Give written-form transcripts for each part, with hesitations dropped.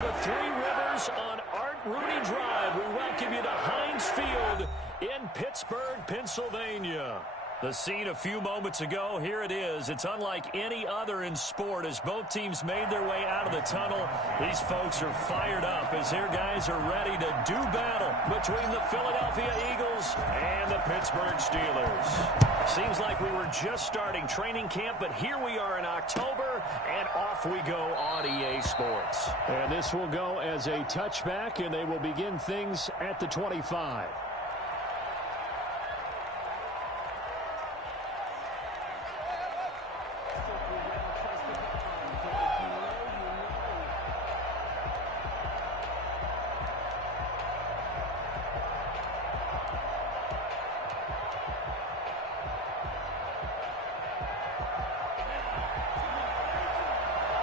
The Three Rivers on Art Rooney Drive. We welcome you to Heinz Field in Pittsburgh, Pennsylvania. The scene a few moments ago, here it is. It's unlike any other in sport as both teams made their way out of the tunnel. These folks are fired up as their guys are ready to do battle between the Philadelphia Eagles and the Pittsburgh Steelers. Seems like we were just starting training camp, but here we are in October, and off we go on EA Sports. And this will go as a touchback, and they will begin things at the 25.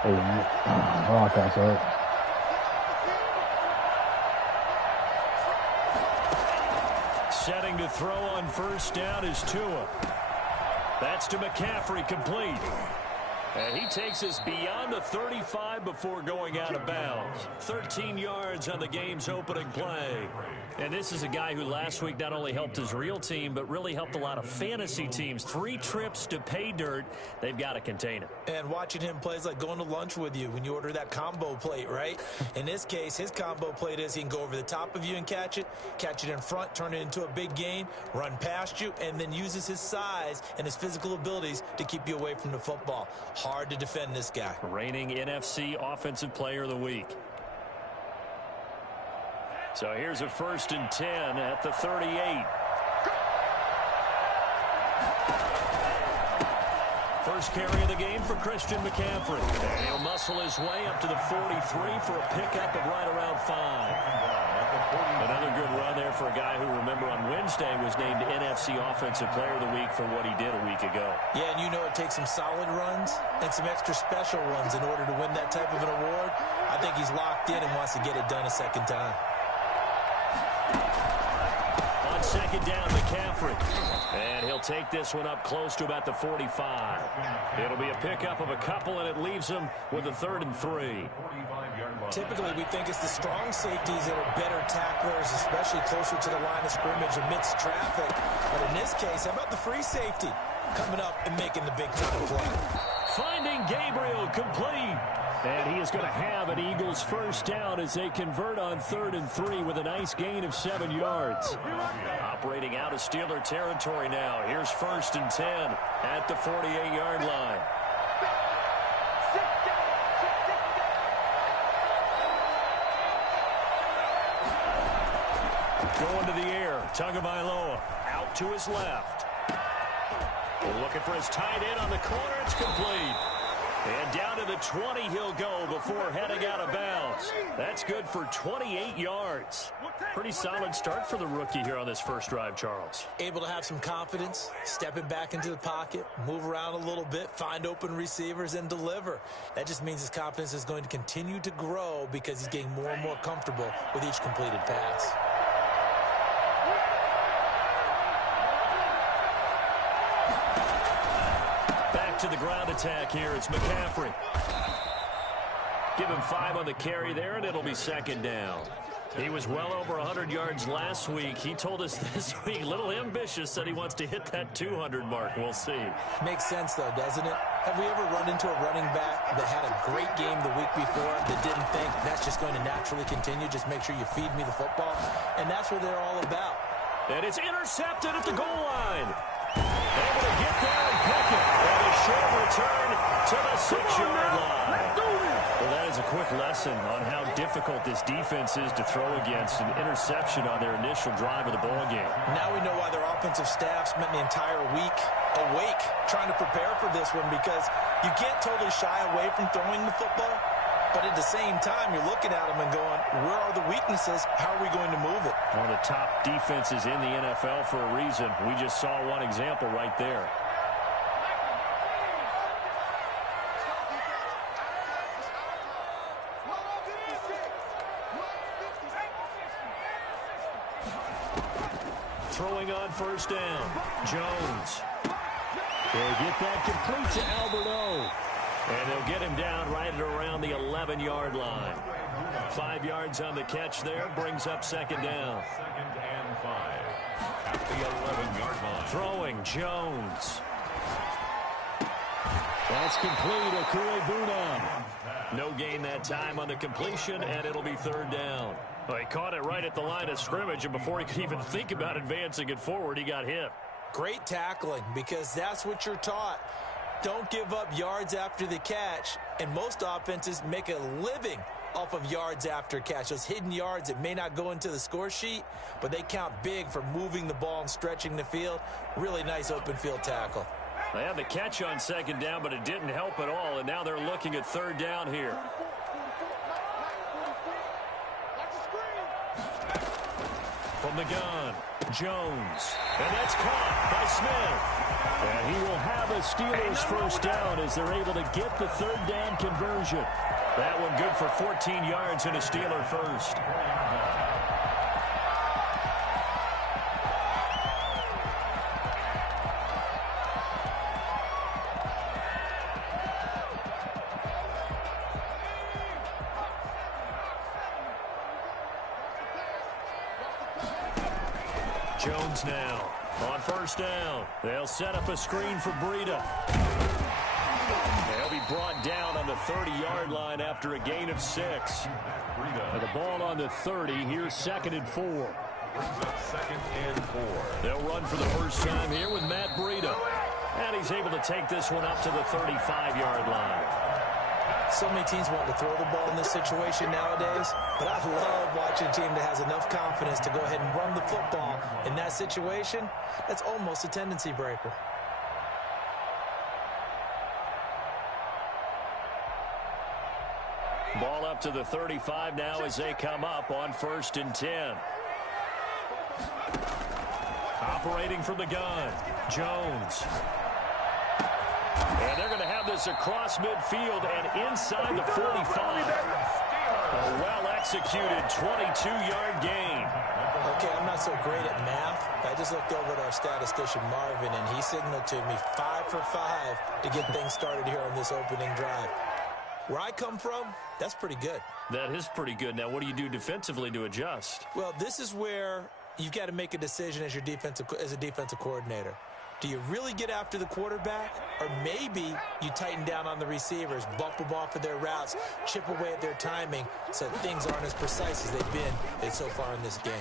Hey, man. Oh, okay, so. Setting to throw on first down is Tua. That's to McCaffrey, complete. And he takes us beyond the 35 before going out of bounds. 13 yards on the game's opening play. And this is a guy who last week not only helped his real team, but really helped a lot of fantasy teams. 3 trips to pay dirt. They've got to contain him. And watching him play is like going to lunch with you when you order that combo plate, right? In this case, his combo plate is he can go over the top of you and catch it in front, turn it into a big gain, run past you, and then uses his size and his physical abilities to keep you away from the football. Hard to defend this guy. Reigning NFC Offensive Player of the Week. So here's a 1st and 10 at the 38. First carry of the game for Christian McCaffrey. And he'll muscle his way up to the 43 for a pickup of right around 5. Another good run there for a guy who, remember, on Wednesday was named NFC Offensive Player of the Week for what he did a week ago. Yeah, and you know it takes some solid runs and some extra special ones in order to win that type of an award. I think he's locked in and wants to get it done a second time. On second down, McCaffrey. And he'll take this one up close to about the 45. It'll be a pickup of a couple, and it leaves him with a 3rd and 3. Typically, we think it's the strong safeties that are better tacklers, especially closer to the line of scrimmage amidst traffic. But in this case, how about the free safety coming up and making the big-time play? Finding Gabriel, complete. And he is going to have an Eagles first down as they convert on 3rd and 3 with a nice gain of 7 yards. Operating out of Steeler territory now. Here's 1st and 10 at the 48-yard line. Going to the air. Tagovailoa out to his left. Looking for his tight end on the corner. It's complete. And down to the 20 he'll go before heading out of bounds. That's good for 28 yards. Pretty solid start for the rookie here on this first drive, Charles. Able to have some confidence, stepping back into the pocket, move around a little bit, find open receivers, and deliver. That just means his confidence is going to continue to grow because he's getting more and more comfortable with each completed pass. To the ground attack here. It's McCaffrey. Give him 5 on the carry there, and it'll be 2nd down. He was well over 100 yards last week. He told us this week, a little ambitious, that he wants to hit that 200 mark. We'll see. Makes sense, though, doesn't it? Have we ever run into a running back that had a great game the week before that didn't think that's just going to naturally continue? Just make sure you feed me the football. And that's what they're all about. And it's intercepted at the goal line. Able to get there and pick it. And a short return to the 6-yard line. Well, that is a quick lesson on how difficult this defense is to throw against. An interception on their initial drive of the ball game. Now we know why their offensive staff spent the entire week awake trying to prepare for this one, because you can't totally shy away from throwing the football. But at the same time, you're looking at them and going, where are the weaknesses? How are we going to move it? One of the top defenses in the NFL for a reason. We just saw one example right there. Throwing on first down. Jones. They get that complete to Albert O. And they'll get him down right at around the 11-yard line. 5 yards on the catch there, brings up second down. 2nd and 5 at the 11-yard line. Throwing, Jones. That's complete, Okuebuna. No gain that time on the completion, and it'll be 3rd down. Well, he caught it right at the line of scrimmage, and before he could even think about advancing it forward, he got hit. Great tackling, because that's what you're taught. Don't give up yards after the catch, and most offenses make a living off of yards after catch. Those hidden yards that may not go into the score sheet, but they count big for moving the ball and stretching the field. Really nice open field tackle. They had the catch on 2nd down, but it didn't help at all, and now they're looking at 3rd down here. From the gun, Jones. And that's caught by Smith. And he will have a Steelers 1st down as they're able to get the 3rd down conversion. That one good for 14 yards and a Steeler 1st. Jones now on 1st down. They'll set up a screen for Breida. They'll be brought down on the 30-yard line after a gain of 6. And the ball on the 30. Here's 2nd and 4. 2nd and 4. They'll run for the first time here with Matt Breida. And he's able to take this one up to the 35-yard line. So many teams want to throw the ball in this situation nowadays, but I love watching a team that has enough confidence to go ahead and run the football in that situation. That's almost a tendency breaker. Ball up to the 35 now as they come up on 1st and 10. Operating from the gun, Jones. And they're going to have this across midfield and inside the 45. A well-executed 22-yard gain. Okay, I'm not so great at math. I just looked over at our statistician, Marvin, and he signaled to me 5 for 5 to get things started here on this opening drive. Where I come from, that's pretty good. That is pretty good. Now, what do you do defensively to adjust? Well, this is where you've got to make a decision as a defensive coordinator. Do you really get after the quarterback? Or maybe you tighten down on the receivers, bump them off of their routes, chip away at their timing so things aren't as precise as they've been so far in this game.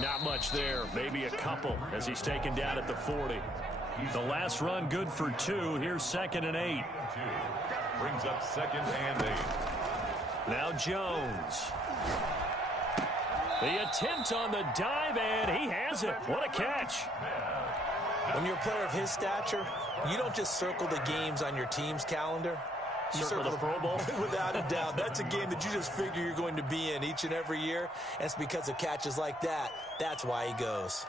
Not much there. Maybe a couple as he's taken down at the 40. The last run good for 2. Here's 2nd and 8. Brings up 2nd and 8. Now Jones. The attempt on the dive, and he has it. What a catch. When you're a player of his stature, you don't just circle the games on your team's calendar. You circle the Pro Bowl? Without a doubt. That's a game that you just figure you're going to be in each and every year. And it's because of catches like that. That's why he goes.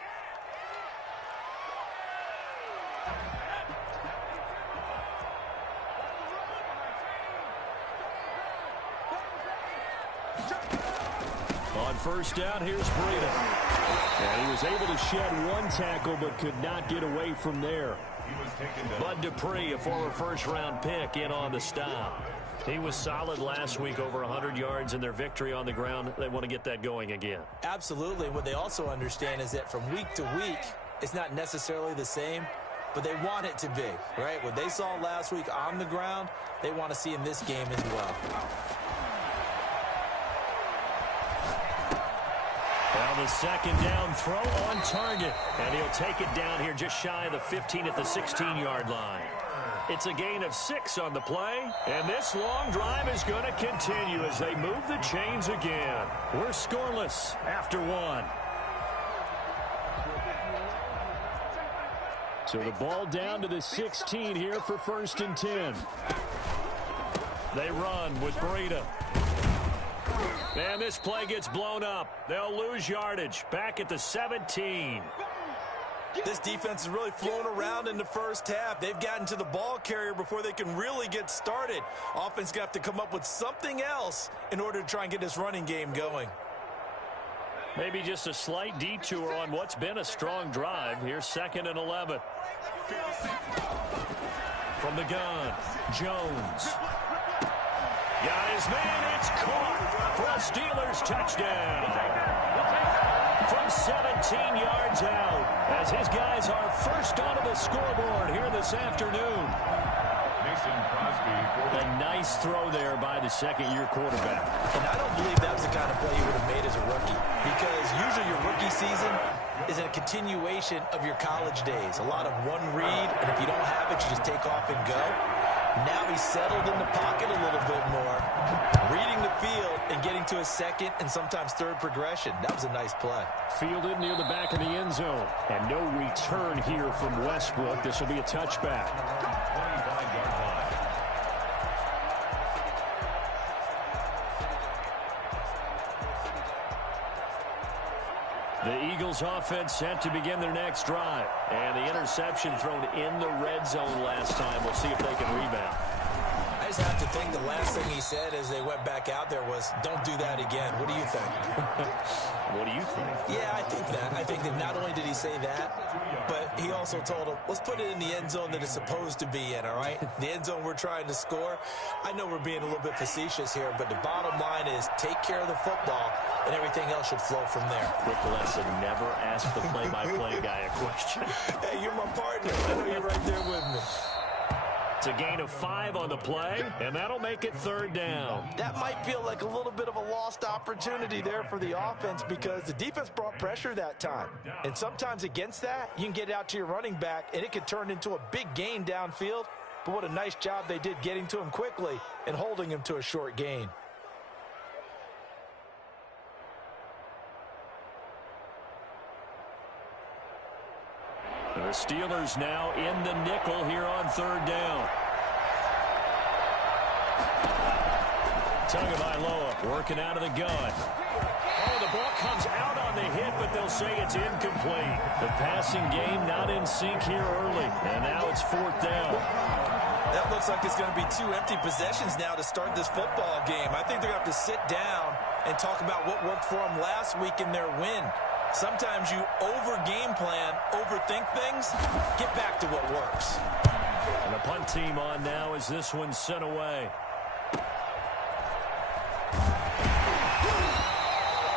On 1st down, here's Breida. And he was able to shed 1 tackle but could not get away from there. Bud Dupree, a former first-round pick, in on the stop. He was solid last week, over 100 yards in their victory on the ground. They want to get that going again. Absolutely. What they also understand is that from week to week, it's not necessarily the same, but they want it to be, right? What they saw last week on the ground, they want to see in this game as well. Now the 2nd down throw on target. And he'll take it down here just shy of the 15 at the 16-yard line. It's a gain of 6 on the play. And this long drive is going to continue as they move the chains again. We're scoreless after 1. So the ball down to the 16 here for 1st and 10. They run with Breida. And this play gets blown up. They'll lose yardage. Back at the 17. This defense has really flown around in the first half. They've gotten to the ball carrier before they can really get started. Offense got to come up with something else in order to try and get this running game going. Maybe just a slight detour on what's been a strong drive. Here's 2nd and 11. From the gun, Jones. Got his man. It's caught for a Steelers touchdown. From 17 yards out, as his guys are first onto the scoreboard here this afternoon. A nice throw there by the second-year quarterback. And I don't believe that was the kind of play he would have made as a rookie, because usually your rookie season is a continuation of your college days. A lot of one read, and if you don't have it, you just take off and go. Now he's settled in the pocket a little bit more, reading the field and getting to his second and sometimes third progression. That was a nice play. Fielded near the back of the end zone. And no return here from Westbrook. This will be a touchback. 25-yard line. The Eagles offense set to begin their next drive. And the interception thrown in the red zone last time. We'll see if they can rebound. I just have to think the last thing he said as they went back out there was, don't do that again. What do you think? What do you think? Yeah, I think that. I think that not only did he say that, but he also told him, let's put it in the end zone that it's supposed to be in, all right? The end zone we're trying to score. I know we're being a little bit facetious here, but the bottom line is take care of the football, and everything else should flow from there. Quick lesson, never ask the play-by-play guy a question. Hey, you're my partner. I know you're right there with me. It's a gain of 5 on the play, and that'll make it third down. That might feel like a little bit of a lost opportunity there for the offense because the defense brought pressure that time. And sometimes against that, you can get it out to your running back, and it could turn into a big gain downfield. But what a nice job they did getting to him quickly and holding him to a short gain. The Steelers now in the nickel here on third down. Tagovailoa working out of the gun. Oh, the ball comes out on the hit, but they'll say it's incomplete. The passing game not in sync here early, and now it's fourth down. That looks like it's going to be 2 empty possessions now to start this football game. I think they're going to have to sit down and talk about what worked for them last week in their win. Sometimes you over-game plan, overthink things, get back to what works. And the punt team on now as this one's sent away.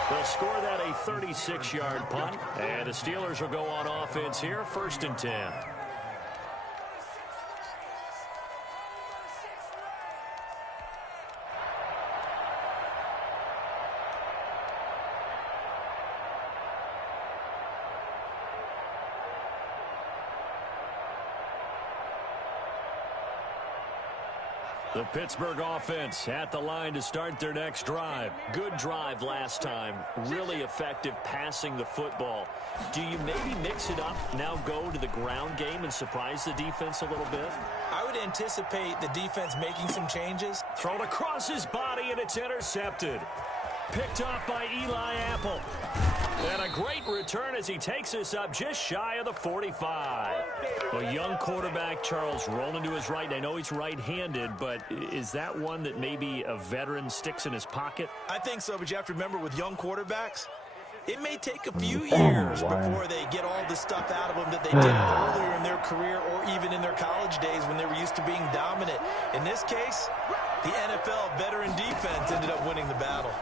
They'll score that a 36-yard punt, and the Steelers will go on offense here, 1st and 10. The Pittsburgh offense at the line to start their next drive. Good drive last time. Really effective passing the football. Do you maybe mix it up, now go to the ground game and surprise the defense a little bit? I would anticipate the defense making some changes. Thrown across his body, and it's intercepted. Picked off by Eli Apple. And a great return as he takes us up just shy of the 45. A young quarterback, Charles, rolling to his right. I know he's right-handed, but is that one that maybe a veteran sticks in his pocket? I think so, but you have to remember with young quarterbacks, it may take a few years before they get all the stuff out of them that they did earlier in their career or even in their college days when they were used to being dominant. In this case, the NFL veteran defense ended up winning the battle.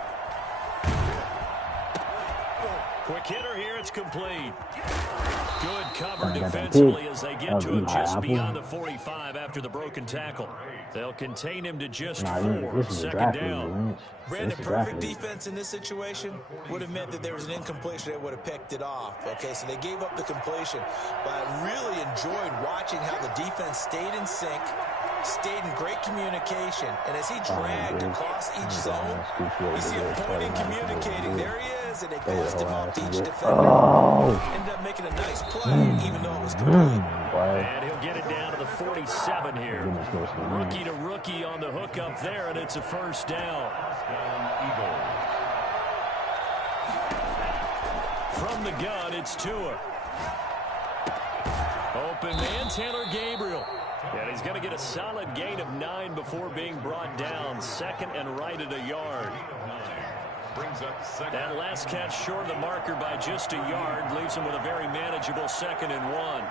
Quick hitter here, it's complete. Good cover defensively as they get to him just beyond the 45 after the broken tackle. They'll contain him to just 4. 2nd down. Brandon, perfect defense in this situation would have meant that there was an incompletion. They would have picked it off. Okay, so they gave up the completion. But I really enjoyed watching how the defense stayed in sync, stayed in great communication. And as he dragged across each zone, you see him pointing, communicating. There he is, and they passed him off to each defender. Ended up making a nice play, even though it was complete. And he'll get it down to the 47 here. Rookie to rookie on the hook up there, and it's a 1st down. From the gun, it's Tua. Open man, Taylor Gabriel. And he's going to get a solid gain of 9 before being brought down. 2nd and right at a yard. That last catch short of the marker by just a yard leaves him with a very manageable 2nd and 1.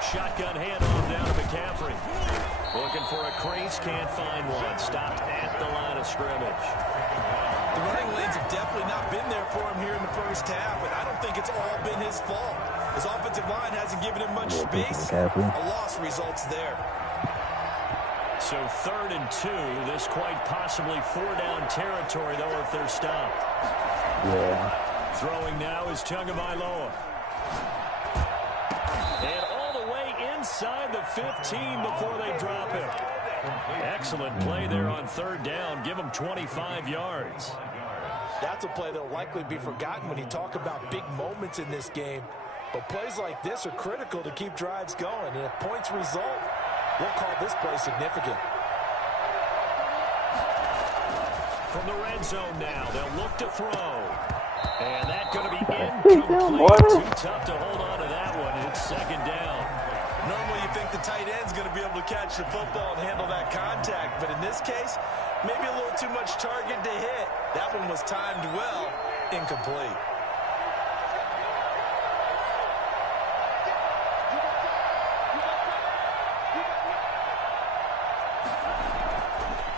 Shotgun handoff down to McCaffrey. Looking for a crease, can't find one. Stopped at the line of scrimmage. The running lanes have definitely not been there for him here in the first half, and I don't think it's all been his fault. His offensive line hasn't given him much space. A loss results there. So 3rd and 2. This quite possibly 4-down territory, though, if they're stopped. Yeah. Throwing now is Tagovailoa. And all the way inside the 15 before they drop it. Excellent play there on 3rd down. Give them 25 yards. That's a play that will likely be forgotten when you talk about big moments in this game. But plays like this are critical to keep drives going. And if points result, we'll call this play significant. From the red zone now, they'll look to throw. And that's going to be incomplete. Too tough to hold on to that one. It's 2nd down. Normally you think the tight end's going to be able to catch the football and handle that contact. But in this case, maybe a little too much target to hit. That one was timed well. Incomplete.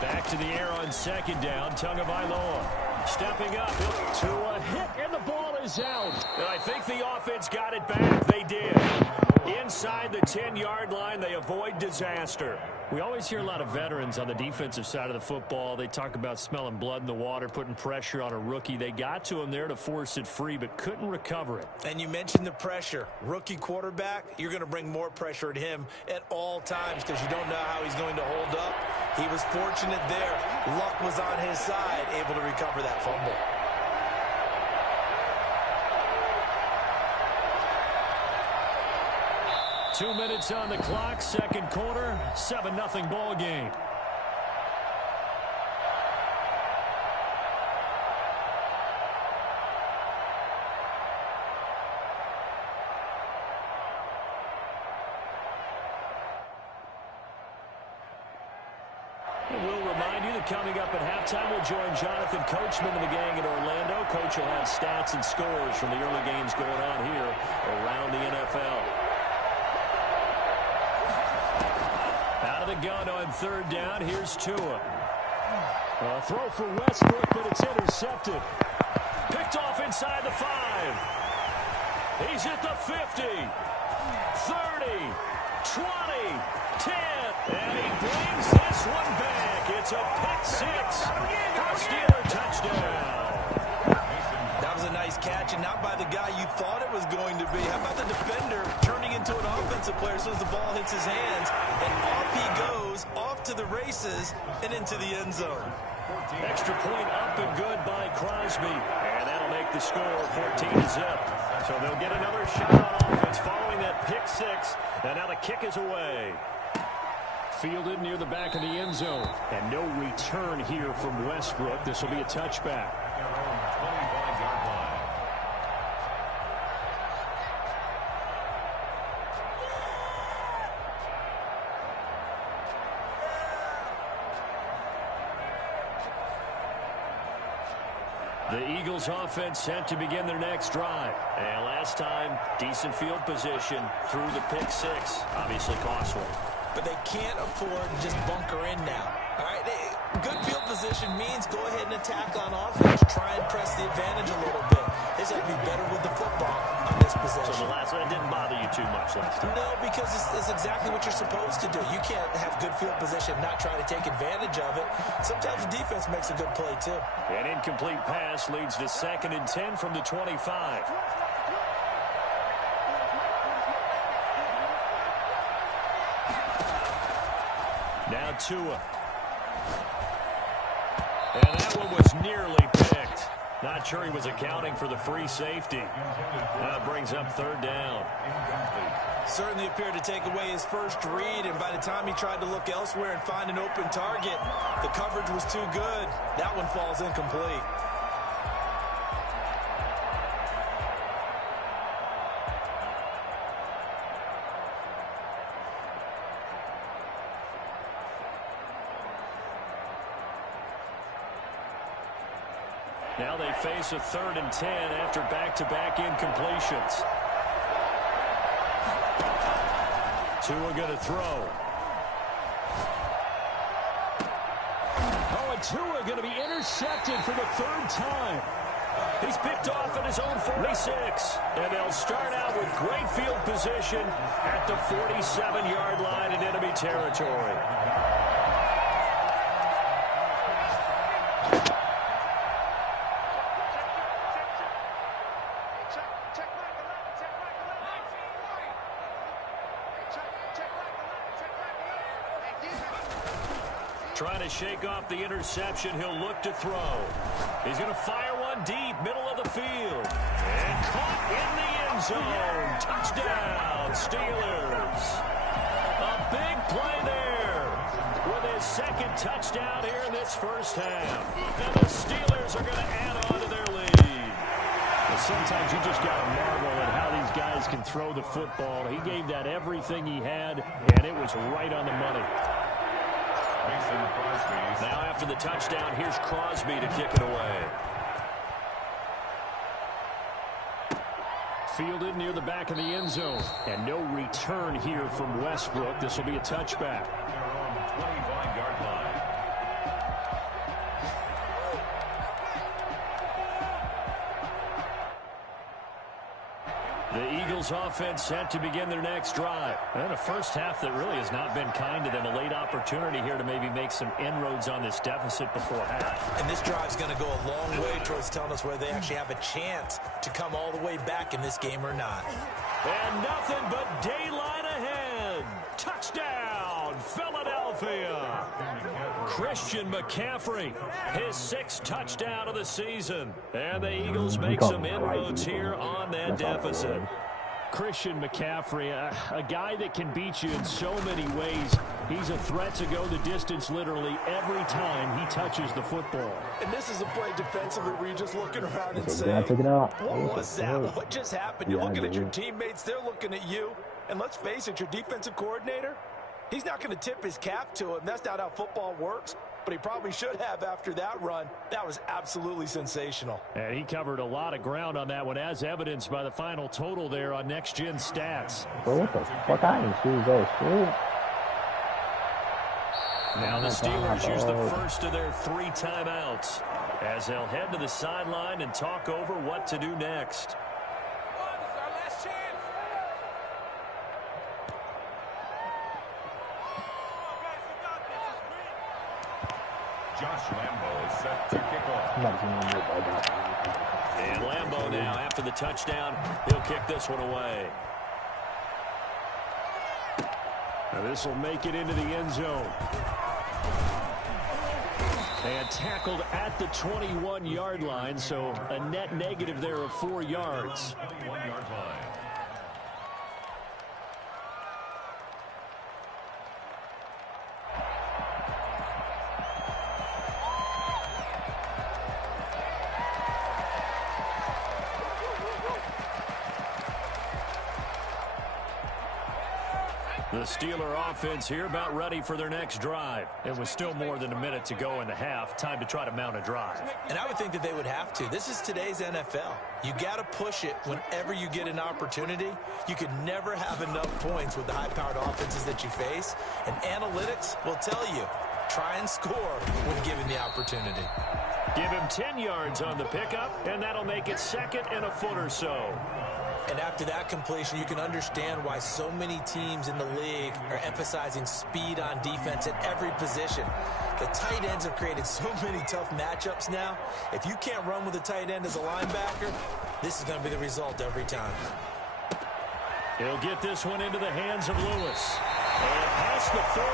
Back to the air on 2nd down. Tagovailoa stepping up to a hit, and the ball is out. And I think the offense got it back. They did. Inside the 10-yard line, they avoid disaster. We always hear a lot of veterans on the defensive side of the football. They talk about smelling blood in the water, putting pressure on a rookie. They got to him there to force it free, but couldn't recover it. And you mentioned the pressure. Rookie quarterback, you're going to bring more pressure at him at all times because you don't know how he's going to hold up. He was fortunate there. Luck was on his side, able to recover that fumble. Two minutes on the clock, 2nd quarter, 7-0 ball game. We'll remind you that coming up at halftime, we'll join Jonathan Coachman and the gang in Orlando. Coach will have stats and scores from the early games going on here around the NFL. Out of the gun on 3rd down. Here's Tua. A throw for Westbrook, but it's intercepted. Picked off inside the 5. He's at the 50. 30. 20. 10. And he brings this one back. It's a pick 6 for a Steeler touchdown. That was a nice catch, and not by the guy you thought it was going to be. How about the defender turning into an offensive player as soon as the ball hits his hands, and off he goes, off to the races, and into the end zone. Extra point up and good by Crosby, and that'll make the score 14-0. So they'll get another shot on offense following that pick 6, and now the kick is away. Fielded near the back of the end zone, and no return here from Westbrook. This will be a touchback. The Eagles offense set to begin their next drive. And last time, decent field position through the pick 6. Obviously costly. But they can't afford to just bunker in now. All right, good field position means go ahead and attack on offense. Try and press the advantage a little bit. They just have to be better with the football on this possession. So the last one didn't bother you too much last time? No, because it's exactly what you're supposed to do. You can't have good field position, not try to take advantage of it. Sometimes the defense makes a good play, too. An incomplete pass leads to 2nd and 10 from the 25. Now Tua. And that one was nearly picked. Not sure he was accounting for the free safety. That brings up 3rd down. Certainly appeared to take away his first read, and by the time he tried to look elsewhere and find an open target, the coverage was too good. That one falls incomplete. Now they face a 3rd and 10 after back-to-back incompletions. Tua going to throw. Tua going to be intercepted for the third time. He's picked off at his own 46. And they'll start out with great field position at the 47-yard line in enemy territory. Trying to shake off the interception. He'll look to throw. He's going to fire one deep, middle of the field. And caught in the end zone. Touchdown, Steelers. A big play there with his second touchdown here in this first half. And the Steelers are going to add on to their lead. Well, sometimes you just got to marvel at how these guys can throw the football. He gave that everything he had, and it was right on the money. Now after the touchdown, here's Crosby to kick it away. Fielded near the back of the end zone. And no return here from Westbrook. This will be a touchback. Their own 25-yard line. The Eagles offense set to begin their next drive. And a first half that really has not been kind to them. A late opportunity here to maybe make some inroads on this deficit before half. And this drive's going to go a long way towards telling us whether they actually have a chance to come all the way back in this game or not. And nothing but daylight ahead. Touchdown, Philadelphia. Christian McCaffrey, his 6th touchdown of the season. And the Eagles make some inroads here on that deficit. Christian McCaffrey, a guy that can beat you in so many ways. He's a threat to go the distance literally every time he touches the football. And this is a play defensively where you're just looking around and saying, what was that? What just happened? You're looking at your teammates. They're looking at you. And let's face it, your defensive coordinator, he's not going to tip his cap to him. That's not how football works. But he probably should have after that run. That was absolutely sensational. And he covered a lot of ground on that one, as evidenced by the final total there on Next Gen Stats. Bro, what the fuck? I didn't choose that shit. Now the Steelers use the first of their 3 timeouts as they'll head to the sideline and talk over what to do next. Josh Lambo is set to kick off. And Lambo now, after the touchdown, he'll kick this one away. Now this will make it into the end zone. And tackled at the 21-yard line, so a net negative there of 4 yards. 21-yard line. The Steeler offense here about ready for their next drive. It was still more than a minute to go in the half. Time to try to mount a drive. And I would think that they would have to. This is today's NFL. You got to push it whenever you get an opportunity. You could never have enough points with the high-powered offenses that you face. And analytics will tell you, try and score when given the opportunity. Give him 10 yards on the pickup, and that'll make it 2nd and a foot or so. And after that completion, you can understand why so many teams in the league are emphasizing speed on defense at every position. The tight ends have created so many tough matchups now. If you can't run with a tight end as a linebacker, this is going to be the result every time. He'll get this one into the hands of Lewis. And past the 40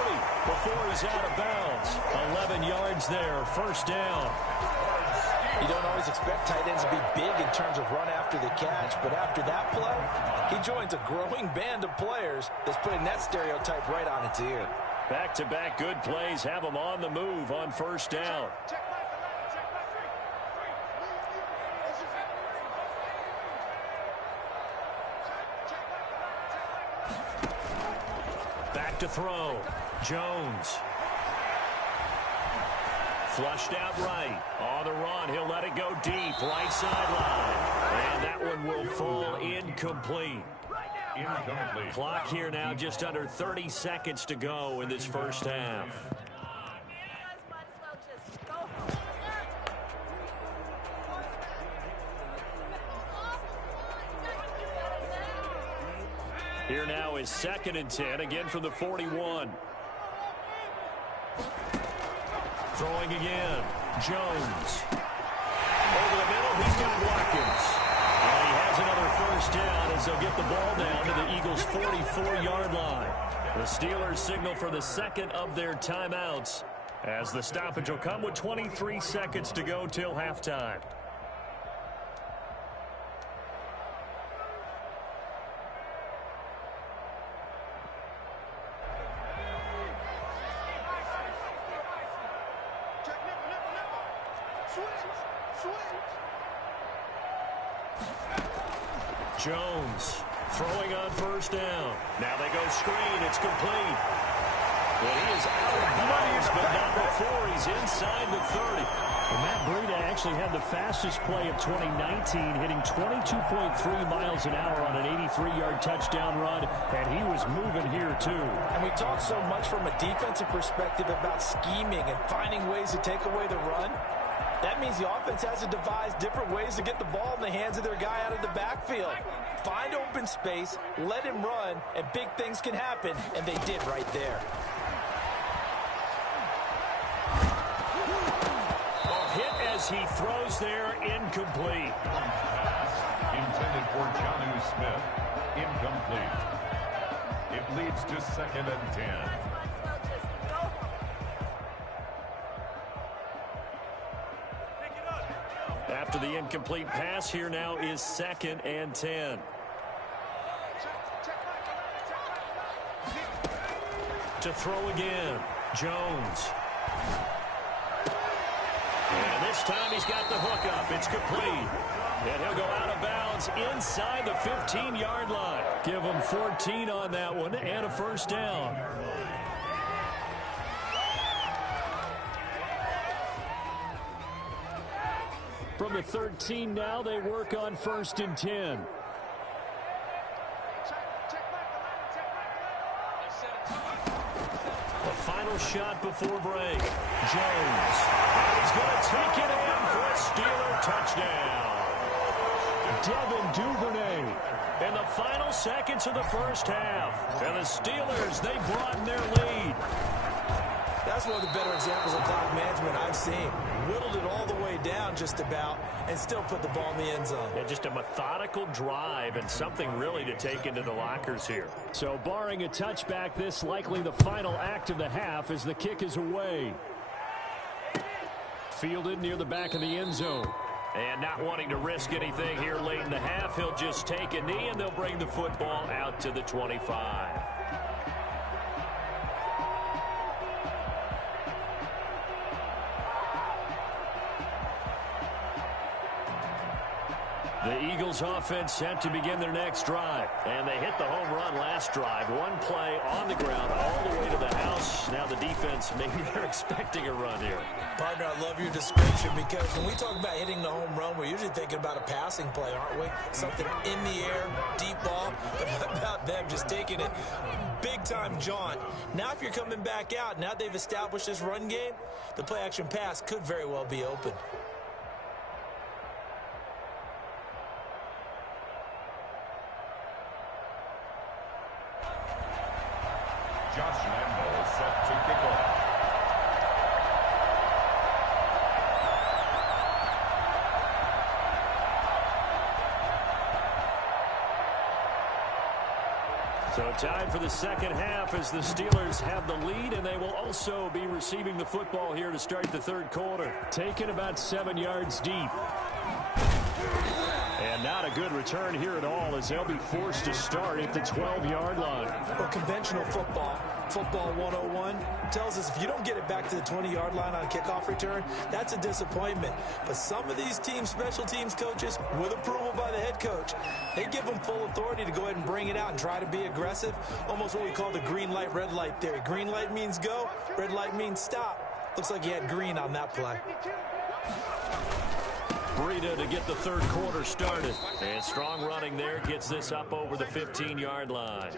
before he's out of bounds. 11 yards there, first down. You don't always expect tight ends to be big in terms of run after the catch, but after that play, he joins a growing band of players that's putting that stereotype right on its ear. Back-to-back good plays have him on the move on first down. Back to throw. Jones. Flushed out right. On the run, he'll let it go deep. Right sideline. And that one will fall incomplete. Clock here now, just under 30 seconds to go in this first half. Here now is 2nd and 10, again from the 41. Throwing again. Jones. Over the middle, he's got Watkins. And he has another first down as they'll get the ball down to the Eagles' 44-yard line. The Steelers signal for the second of their timeouts as the stoppage will come with 23 seconds to go till halftime. Jones throwing on first down. Now they go screen. It's complete. Well, he is out of bounds, but not before he's inside the 30. And Matt Breida actually had the fastest play of 2019, hitting 22.3 miles an hour on an 83-yard touchdown run, and he was moving here too. And we talk so much from a defensive perspective about scheming and finding ways to take away the run. That means the offense has to devise different ways to get the ball in the hands of their guy out of the backfield. Find open space, let him run, and big things can happen, and they did right there. Hit as he throws there, incomplete. Intended for Jonnu Smith. Incomplete. It leads to 2nd and 10. After the incomplete pass, here now is 2nd and 10. To throw again, Jones. And this time he's got the hook up. It's complete. And he'll go out of bounds inside the 15-yard line. Give him 14 on that one and a first down. From the 13 now, they work on 1st and 10. The final shot before break. Jones. And he's going to take it in for a Steeler touchdown. Devin Duvernay. In the final seconds of the first half. And the Steelers, they broaden their lead. That's one of the better examples of clock management I've seen. Whittled it all the way down just about and still put the ball in the end zone. Yeah, just a methodical drive and something really to take into the lockers here. So barring a touchback, this likely the final act of the half as the kick is away. Fielded near the back of the end zone. And not wanting to risk anything here late in the half, he'll just take a knee and they'll bring the football out to the 25. The Eagles offense set to begin their next drive. And they hit the home run last drive. One play on the ground all the way to the house. Now the defense, maybe they're expecting a run here. Partner, I love your description because when we talk about hitting the home run, we're usually thinking about a passing play, aren't we? Something in the air, deep ball. But how about them just taking it big-time jaunt? Now if you're coming back out, now they've established this run game, the play-action pass could very well be open. Josh Lambo set to kick off. So time for the second half as the Steelers have the lead, and they will also be receiving the football here to start the third quarter. Taken about 7 yards deep. And not a good return here at all as they'll be forced to start at the 12-yard line. Well, conventional football 101, tells us if you don't get it back to the 20-yard line on a kickoff return, that's a disappointment. But some of these teams, special teams coaches, with approval by the head coach, they give them full authority to go ahead and bring it out and try to be aggressive, almost what we call the green light, red light theory. Green light means go, red light means stop. Looks like he had green on that play. Breida to get the third quarter started. And strong running there gets this up over the 15-yard line.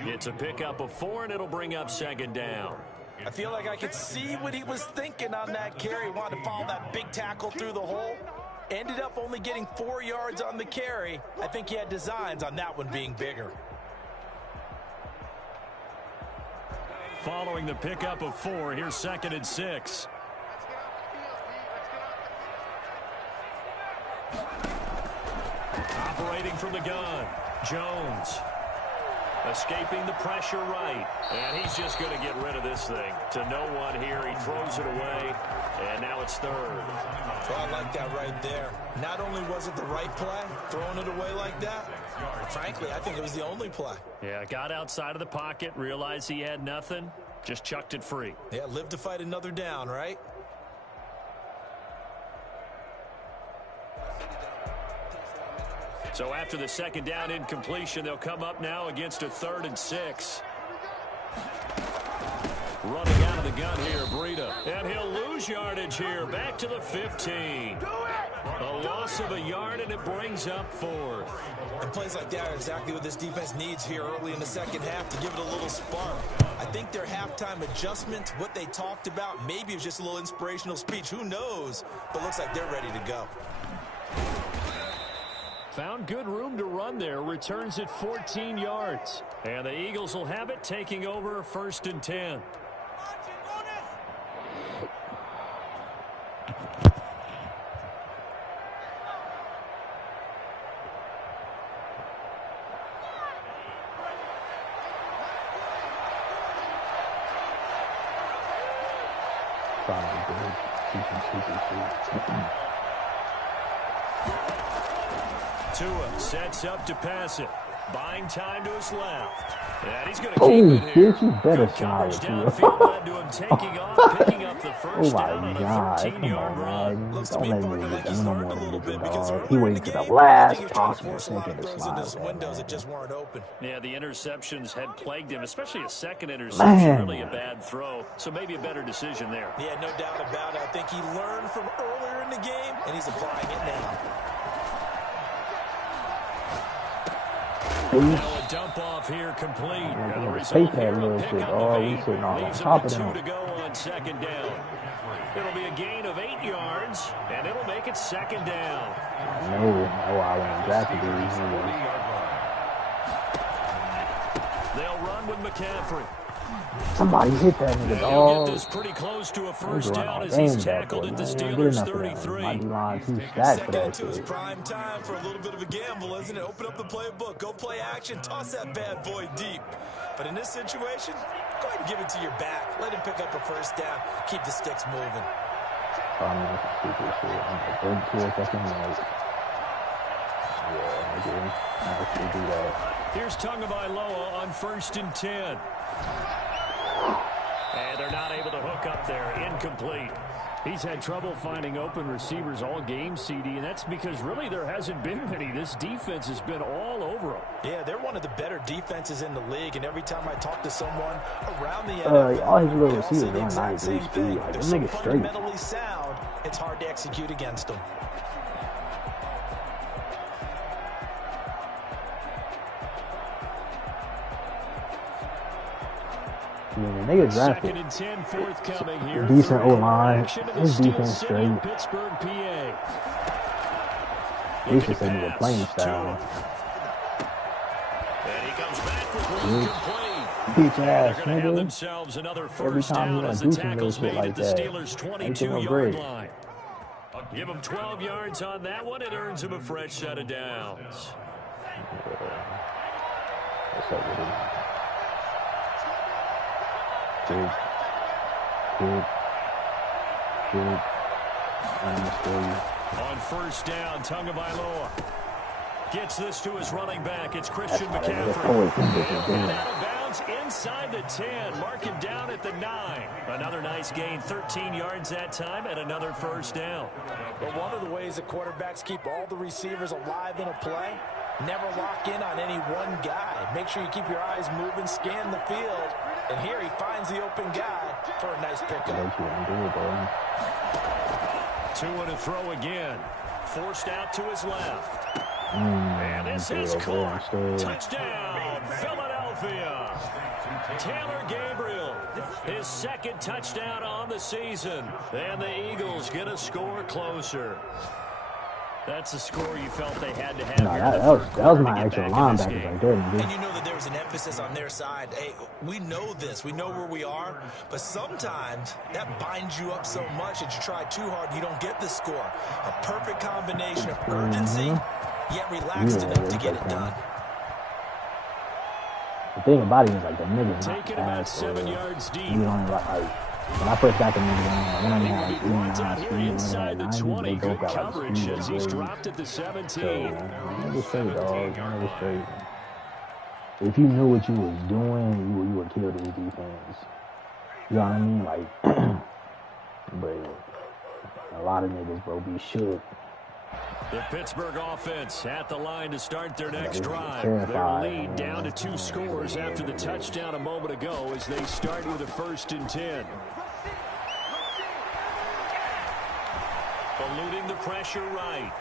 It's a pickup of 4, and it'll bring up second down. I feel like I could see what he was thinking on that carry. Wanted to follow that big tackle through the hole. Ended up only getting 4 yards on the carry. I think he had designs on that one being bigger. following the pickup of 4. Here's 2nd and 6. Operating from the gun, Jones. Escaping the pressure right. And he's just going to get rid of this thing. To no one here. He throws it away. And now it's 3rd. Well, I like that right there. Not only was it the right play, throwing it away like that, frankly, I think it was the only play. Yeah, got outside of the pocket, realized he had nothing, just chucked it free. Yeah, live to fight another down, right? So after the 2nd down incompletion, they'll come up now against a 3rd and 6. Running out of the gun here, Breida. And he'll lose yardage here. Back to the 15. A loss of a yard, and it brings up 4th. And plays like that are exactly what this defense needs here early in the 2nd half to give it a little spark. I think their halftime adjustment, what they talked about, maybe it was just a little inspirational speech. Who knows? But looks like they're ready to go. Found good room to run there. Returns at 14 yards. And the Eagles will have it, taking over 1st and 10. Tua sets up to pass it. Buying time to his left. And he's going to keep it here. You better Coverage slide. downfield led to him taking off, picking up the first Oh my down on a God, 13-yard come run. on, Looks to don't me let me partner get like he's them learned no a more little than bit this, because dog. earlier He in waited the to the game, I last think he was trying to possible force a lot second of to throws into slide. some windows that just weren't open. Yeah, the interceptions had plagued him, especially a second interception, Man. really a bad throw. So maybe a better decision there. Yeah, no doubt about it. I think he learned from earlier in the game, and he's applying it now. Now a dump off here complete. And the Just result take that here, a little shit, pickup dog. of We 8. sitting on Leaves top him of with 2 them. to go on 2nd down. It'll be a gain of 8 yards, and it'll make it 2nd down. No, I wouldn't draft these niggas. They'll run with McCaffrey. Somebody hit that nigga, He'll get dog. this pretty close to a He's first running down on as he's game, that tackled boy, at the man. Good Steelers' enough for that. 33. My D-line too stacked for Second that and 2 is shit. prime time for a little bit of a gamble, isn't it? Open up the playbook, go play action, toss that bad boy deep. But in this situation, go ahead and give it to your back. Let him pick up a first down. Keep the sticks moving. I'm not stupid shit. I'm going to 32 fucking minutes. Yeah, nigga. I actually do that. Here's Tagovailoa on 1st and 10. And they're not able to hook up there. Incomplete. He's had trouble finding open receivers all game, CD, and that's because really there hasn't been many. This defense has been all over him. Yeah, they're one of the better defenses in the league, and every time I talk to someone around the NFL, all his little they all say receivers the run exact 93 same speed. thing. Like, They're them so niggas straight. fundamentally sound, it's hard to execute against them. I mean, the nigga drafted 2nd and 10, forthcoming here. decent Third O-line. action in the His Steel defense City in straight. Pittsburgh, PA. They should say he was playing style. And he comes back with one complete. Bitch They're ass, going to have nigga. themselves another Every first time down you as wanna the do some tackle's little made shit at the like that, Steelers' ain't no 22-yard break. line. Give him 12 yards on that one. It earns him a fresh set of downs. What's up with him? Dude. On first down, Tagovailoa gets this to his running back. It's Christian McCaffrey. And out of bounds inside the 10. Mark him down at the 9. Another nice gain, 13 yards that time, and another first down. But one of the ways that quarterbacks keep all the receivers alive in a play, never lock in on any one guy. Make sure you keep your eyes moving, scan the field. And here he finds the open guy for a nice pickup. Tua to throw again. Forced out to his left. And this is caught. Touchdown, Philadelphia. Taylor Gabriel, his 2nd touchdown on the season. And the Eagles get a score closer. That's the score you felt they had to have. No, here that was my actual linebackers right there. And you know that there was an emphasis on their side. Hey, we know this. We know where we are. But sometimes that binds you up so much that you try too hard and you don't get the score. A perfect combination of urgency, yet relaxed enough to get it done. The thing about it is, like, the niggas taking about 7 yards deep. You know, like, when I first got the niggas on, when I had like 89 out here speed, inside the 20. they Good broke out coverage like as speed he's and dropped at the 17. So, niggas straight, dog. Niggas straight. If you knew what you was doing, you would kill this defense. You know what I mean? Like, but a lot of niggas, bro, be shook. The Pittsburgh offense at the line to start their next drive. Their lead down to 2 scores after the touchdown a moment ago as they start with a 1st and 10. Eluding the pressure right.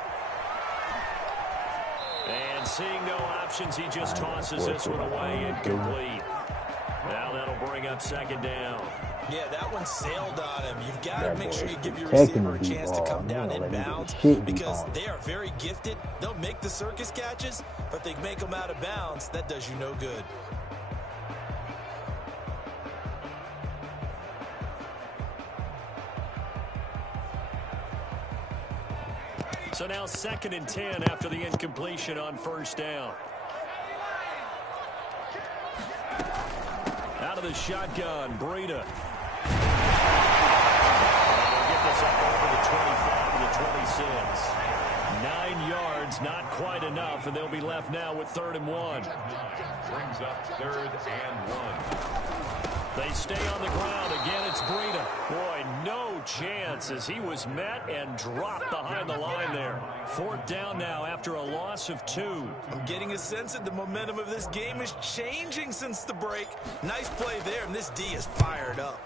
And seeing no options, he just tosses this one away incomplete. Now that'll bring up 2nd down. Yeah, that one sailed on him. You've got to make sure you give your receiver a chance to come down in bounds because they are very gifted. They'll make the circus catches, but they make them out of bounds. That does you no good. So now 2nd and 10 after the incompletion on 1st down. Out of the shotgun, Breida. They'll get this up over the 25 to the 26. 9 yards, not quite enough, and they'll be left now with 3rd and 1. Brings up 3rd and 1. They stay on the ground. Again, it's Breida. Boy, no chance as he was met and dropped behind the line there. 4th down now after a loss of 2. I'm getting a sense that the momentum of this game is changing since the break. Nice play there, and this D is fired up.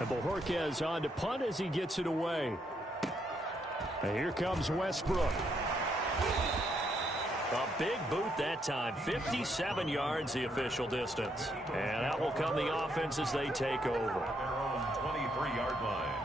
And Bojorquez on to punt as he gets it away. And here comes Westbrook. A big boot that time. 57 yards the official distance. And out will come the offense as they take over. Their own 23-yard line.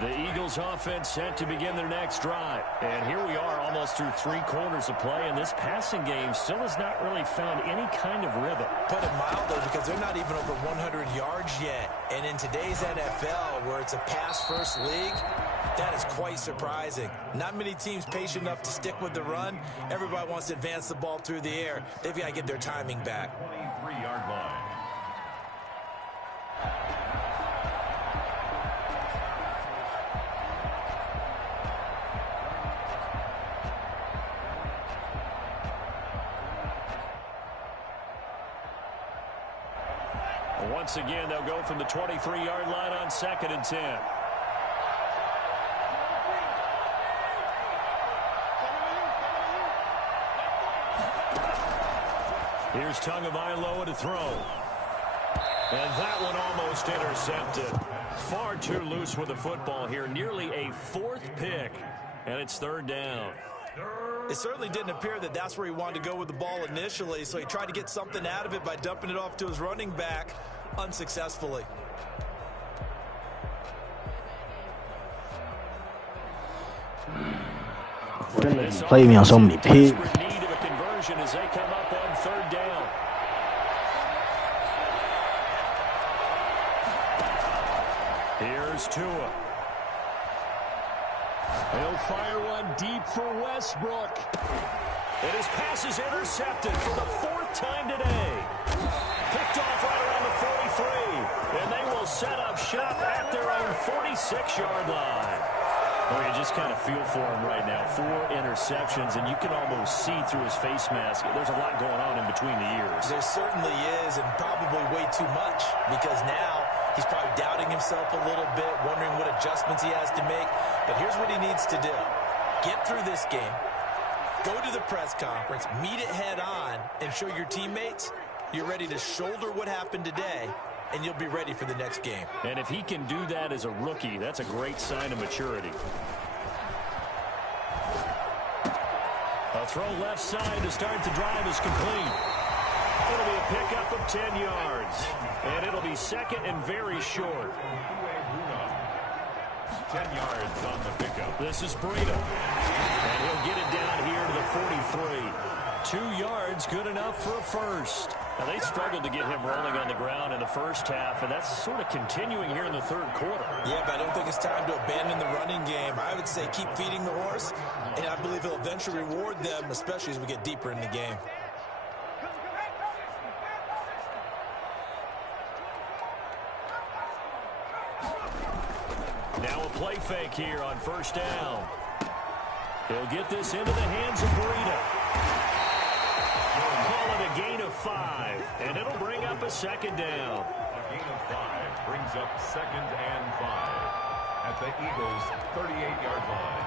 The Eagles offense set to begin their next drive. And here we are almost through 3 quarters of play, and this passing game still has not really found any kind of rhythm. Put it mildly, because they're not even over 100 yards yet. And in today's NFL, where it's a pass-first league, that is quite surprising. Not many teams patient enough to stick with the run. Everybody wants to advance the ball through the air. They've got to get their timing back. 23-yard line. Once again, they'll go from the 23-yard line on 2nd and 10. Here's Tagovailoa to throw. And that one almost intercepted. Far too loose with the football here. Nearly a 4th pick. And it's 3rd down. It certainly didn't appear that that's where he wanted to go with the ball initially, so he tried to get something out of it by dumping it off to his running back unsuccessfully. Play me on so many picks. Need of a conversion as they come up on 3rd down. Here's Tua. He'll fire one deep for Westbrook. And his pass is intercepted for the 4th time today. Picked off right around the 43. And they will set up shop at their own 46-yard line. Oh, you just kind of feel for him right now. 4 interceptions, and you can almost see through his face mask. There's a lot going on in between the ears. There certainly is, and probably way too much, because now he's probably doubting himself a little bit, wondering what adjustments he has to make. But here's what he needs to do. Get through this game. Go to the press conference, meet it head on, and show your teammates you're ready to shoulder what happened today, and you'll be ready for the next game. And if he can do that as a rookie, that's a great sign of maturity. A throw left side to start the drive is complete. It'll be a pickup of 10 yards. And it'll be second and very short. 10 yards on the pickup. This is Breida. And he'll get it down here to the 43. 2 yards, good enough for a first. Now, they struggled to get him rolling on the ground in the first half, and that's sort of continuing here in the third quarter. Yeah, but I don't think it's time to abandon the running game. I would say keep feeding the horse, and I believe he'll eventually reward them, especially as we get deeper in the game. Now a play fake here on first down. He'll get this into the hands of Breida. Call it a gain of 5, and it'll bring up a second down. A gain of 5 brings up 2nd and 5 at the Eagles' 38-yard line.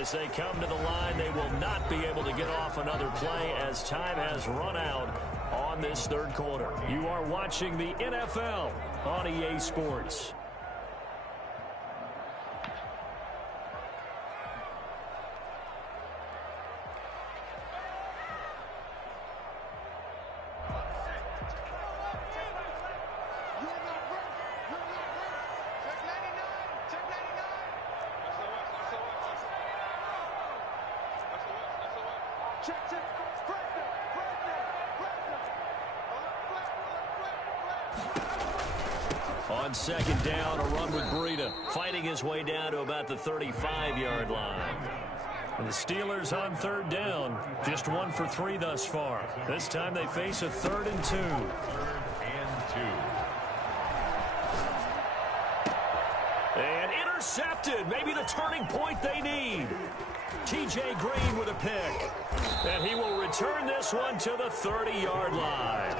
As they come to the line, they will not be able to get off another play as time has run out on this third quarter. You are watching the NFL on EA Sports. On second down, a run with Breida, fighting his way down to about the 35-yard line. And the Steelers on third down, just 1 for 3 thus far. This time they face a 3rd and 2. 3rd and 2. And intercepted, maybe the turning point they need. T.J. Green with a pick. And he will return this one to the 30-yard line.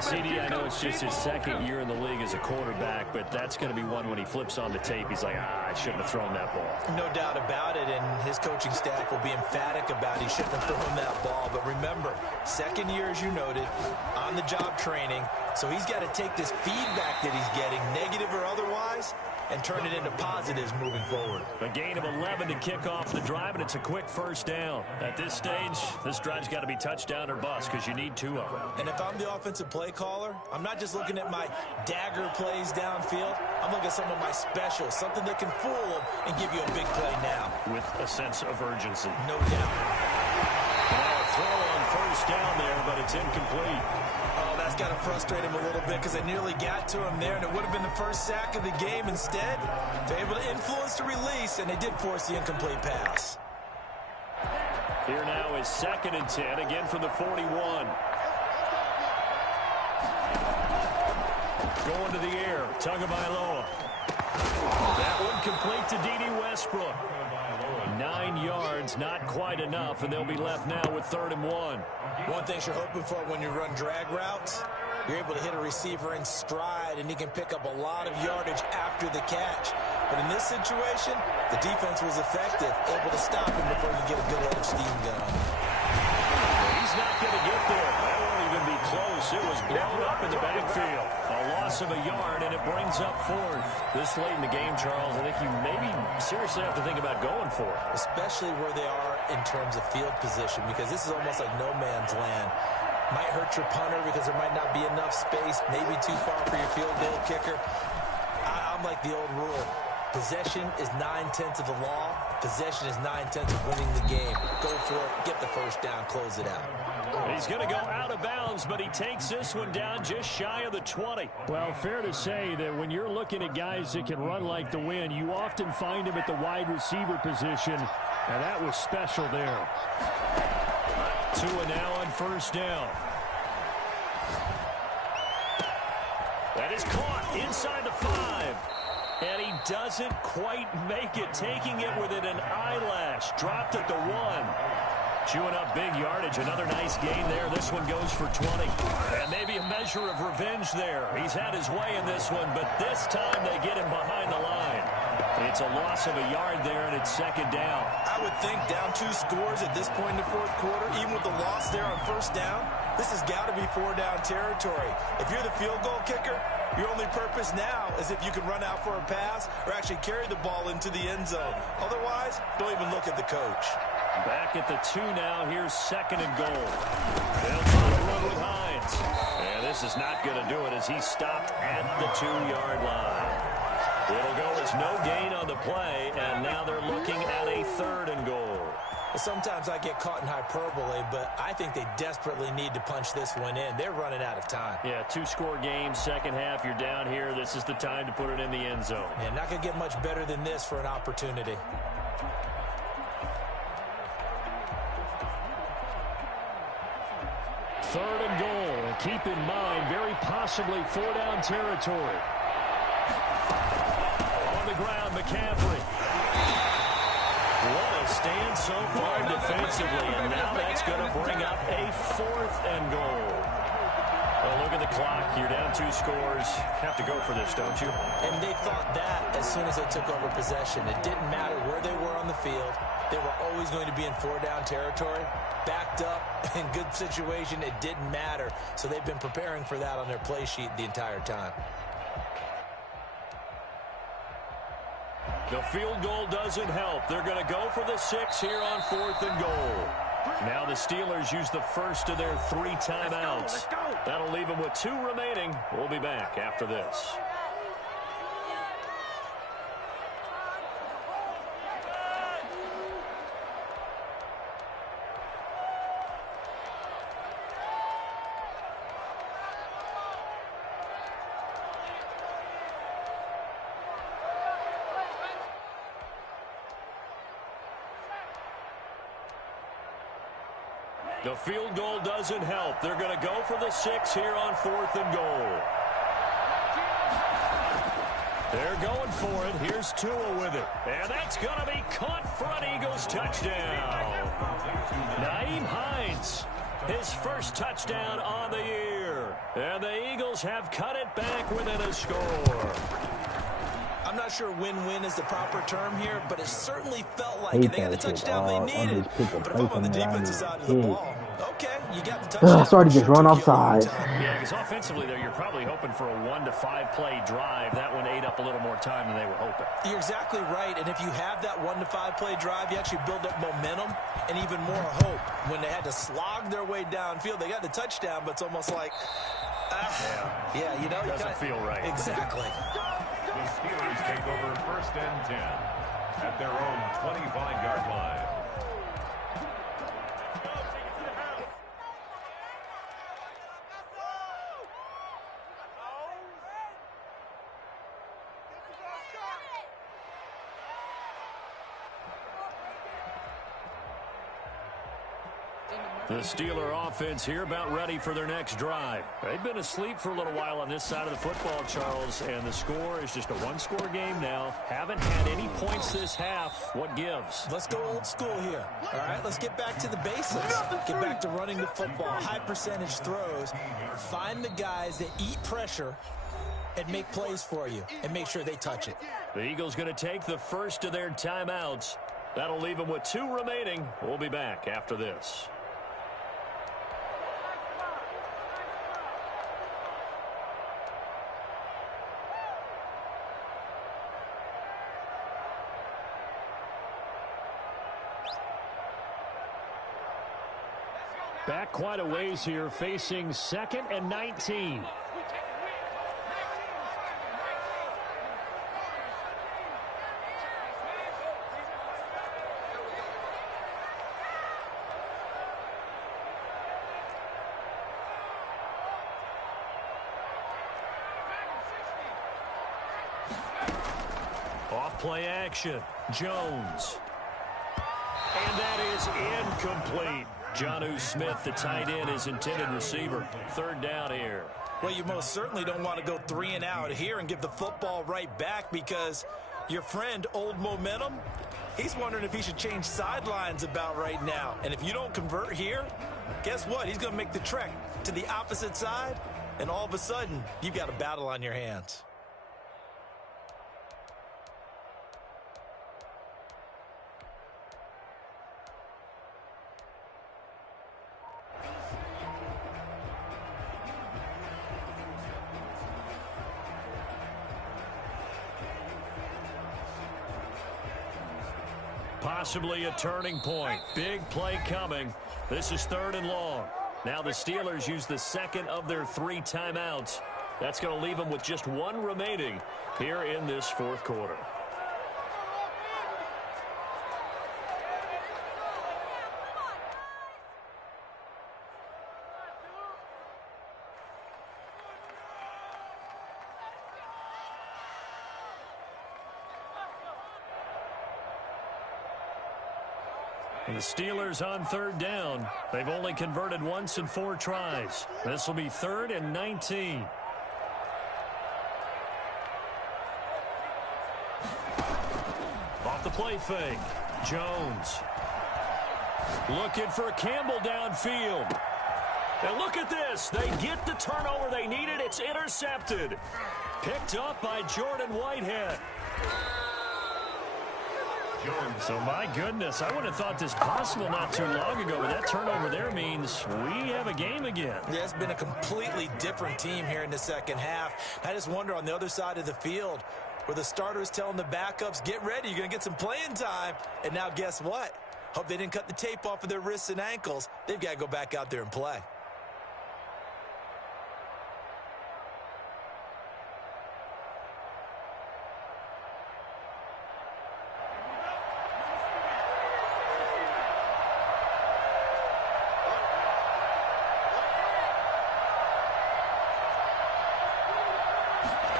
CD, I know it's just his second year in the league as a quarterback, but that's going to be one when he flips on the tape. He's like, I shouldn't have thrown that ball. No doubt about it, and his coaching staff will be emphatic about he shouldn't have thrown that ball. But remember, second year, as you noted, on-the-job training, so he's got to take this feedback that he's getting, negative or otherwise, and turn it into positives moving forward. A gain of 11 to kick off the drive, and it's a quick first down. At this stage, this drive's got to be touchdown or bust because you need 2 of them. And if I'm the offensive play caller, I'm not just looking at my dagger plays downfield. I'm looking at some of my specials, something that can fool them and give you a big play now. With a sense of urgency. No doubt. Now a throw on first down there, but it's incomplete. Oh, that's got to frustrate him a little bit because they nearly got to him there, and it would have been the first sack of the game. Instead, they're able to influence the release, and they did force the incomplete pass. Here now is 2nd and 10, again from the 41. Going to the air, Tagovailoa. That one complete to D.D. Westbrook. 9 yards, not quite enough, and they'll be left now with 3rd and 1. One thing you're hoping for when you run drag routes, you're able to hit a receiver in stride, and he can pick up a lot of yardage after the catch. But in this situation, the defense was effective, able to stop him before he could get a good head of steam going. He's not going to get there. That won't even be close. It was blown up in the backfield. A loss of a yard, and it brings up 4th. This late in the game, Charles, I think you maybe seriously have to think about going for it. Especially where they are in terms of field position, because this is almost like no man's land. Might hurt your punter because there might not be enough space, maybe too far for your field goal kicker. I'm like the old rule. Possession is 9/10 of the law. Possession is 9/10 of winning the game. Go for it, get the first down, close it out. He's going to go out of bounds, but he takes this one down just shy of the 20. Well, fair to say that when you're looking at guys that can run like the wind, you often find him at the wide receiver position, and that was special there. 2 and now on first down. That is caught inside the 5. And he doesn't quite make it, taking it within an eyelash. Dropped at the 1. Chewing up big yardage. Another nice gain there. This one goes for 20. And maybe a measure of revenge there. He's had his way in this one, but this time they get him behind the line. It's a loss of a yard there, and it's 2nd down. I would think down 2 scores at this point in the 4th quarter, even with the loss there on first down, This has got to be 4-down territory. If you're the field goal kicker, your only purpose now is if you can run out for a pass or actually carry the ball into the end zone. Otherwise, don't even look at the coach. Back at the 2 now. Here's 2nd and goal. They'll try to run with Hines. And this is not going to do it as he's stopped at the 2-yard line. It'll go as no gain on the play, and now they're looking at a 3rd and goal. Sometimes I get caught in hyperbole, but I think they desperately need to punch this one in. They're running out of time. Yeah, 2-score game, second half. You're down here. This is the time to put it in the end zone. Yeah, not going to get much better than this for an opportunity. Third and goal. And keep in mind, very possibly 4-down territory. On the ground, McCaffrey. What a stand so far defensively, and now that's going to bring up a 4th and goal. Well, look at the clock. You're down 2 scores. Have to go for this, don't you? And they thought that as soon as they took over possession. It didn't matter where they were on the field. They were always going to be in 4-down territory. Backed up, in good situation, it didn't matter. So they've been preparing for that on their play sheet the entire time. The field goal doesn't help. They're going to go for the 6 here on 4th and goal. Now the Steelers use the first of their 3 timeouts. That'll leave them with 2 remaining. We'll be back after this. The field goal doesn't help. They're going to go for the 6 here on 4th and goal. They're going for it. Here's Tua with it. And that's going to be caught for an Eagles touchdown. Nyheim Hines, his first touchdown on the year. And the Eagles have cut it back within a score. I'm not sure win-win is the proper term here, but it certainly felt like it. They got the touchdown they needed. But if I'm on the defensive side of the ball, okay, you got the touchdown. Sorry to just run off sides. Yeah, because offensively, though, you're probably hoping for a 1-to-5 play drive. That one ate up a little more time than they were hoping. You're exactly right, and if you have that 1-to-5 play drive, you actually build up momentum and even more hope. When they had to slog their way downfield, they got the touchdown, but it's almost like, yeah, you know. Doesn't feel right. Exactly. The Steelers take over 1st and 10 at their own 25-yard line. The Steeler offense here about ready for their next drive. They've been asleep for a little while on this side of the football, Charles, and the score is just a 1-score game now. Haven't had any points this half. What gives? Let's go old school here. All right, let's get back to the basics. Get back to running the football, high percentage throws. Find the guys that eat pressure and make plays for you and make sure they touch it. The Eagles going to take the first of their timeouts. That'll leave them with 2 remaining. We'll be back after this. Back quite a ways here, facing 2nd and 19. Off play action. Jones. And that is incomplete. Jonnu Smith, the tight end, his intended receiver. 3rd down here. Well, you most certainly don't want to go 3 and out here and give the football right back because your friend, Old Momentum, he's wondering if he should change sidelines about right now. And if you don't convert here, guess what? He's going to make the trek to the opposite side, and all of a sudden, you've got a battle on your hands. Possibly a turning point. Big play coming. This is 3rd and long. Now the Steelers use the second of their 3 timeouts. That's going to leave them with just 1 remaining here in this 4th quarter. And the Steelers on 3rd down. They've only converted once in 4 tries. This will be 3rd and 19. Off the play fake. Jones. Looking for Campbell downfield. And look at this. They get the turnover they needed. It's intercepted. Picked up by Jordan Whitehead. So, my goodness, I would have thought this possible not too long ago, but that turnover there means we have a game again. Yeah, it's been a completely different team here in the second half. I just wonder on the other side of the field where the starters telling the backups, get ready, you're going to get some playing time. And now guess what? Hope they didn't cut the tape off of their wrists and ankles. They've got to go back out there and play.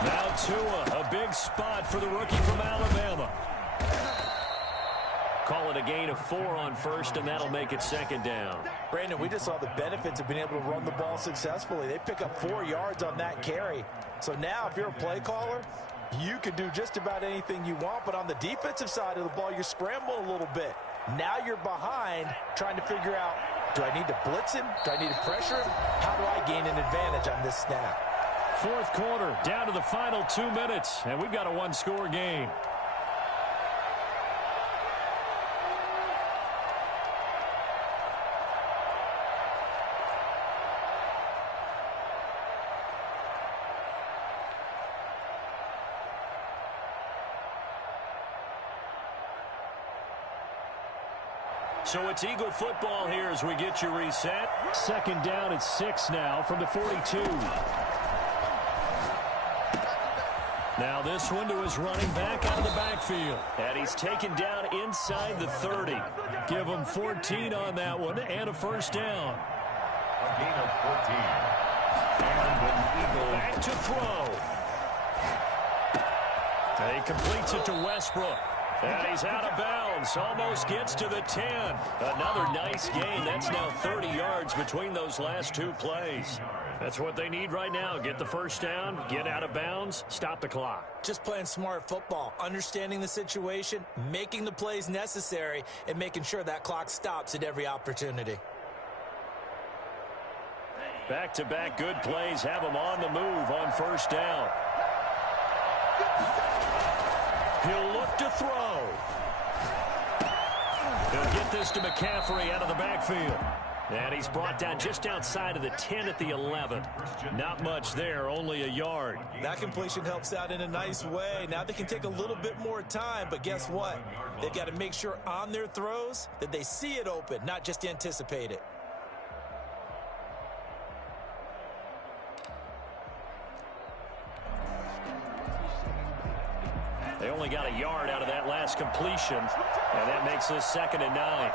Now Tua, a big spot for the rookie from Alabama. Call it a gain of 4 on 1st, and that'll make it 2nd down. Brandon, we just saw the benefits of being able to run the ball successfully. They pick up 4 yards on that carry. So now if you're a play caller, you can do just about anything you want, but on the defensive side of the ball, you're scrambling a little bit. Now you're behind trying to figure out, do I need to blitz him? Do I need to pressure him? How do I gain an advantage on this snap? 4th quarter, down to the final 2 minutes, and we've got a 1-score game. So it's Eagle football here as we get you reset. 2nd down at 6 now from the 42. Now this one to his running back out of the backfield. And he's taken down inside the 30. Give him 14 on that one and a 1st down. A gain of 14. And an Eagle Back to throw. And he completes it to Westbrook. And he's out of bounds. Almost gets to the 10. Another nice gain. That's now 30 yards between those last 2 plays. That's what they need right now. Get the 1st down, get out of bounds, stop the clock. Just playing smart football, understanding the situation, making the plays necessary, and making sure that clock stops at every opportunity. Back-to-back good plays have them on the move on 1st down. He'll look to throw. He'll get this to McCaffrey out of the backfield. And he's brought down just outside of the 10 at the 11. Not much there, only a yard. That completion helps out in a nice way. Now they can take a little bit more time, but guess what? They've got to make sure on their throws that they see it open, not just anticipate it. They only got a yard out of that last completion, and that makes this 2nd and 9.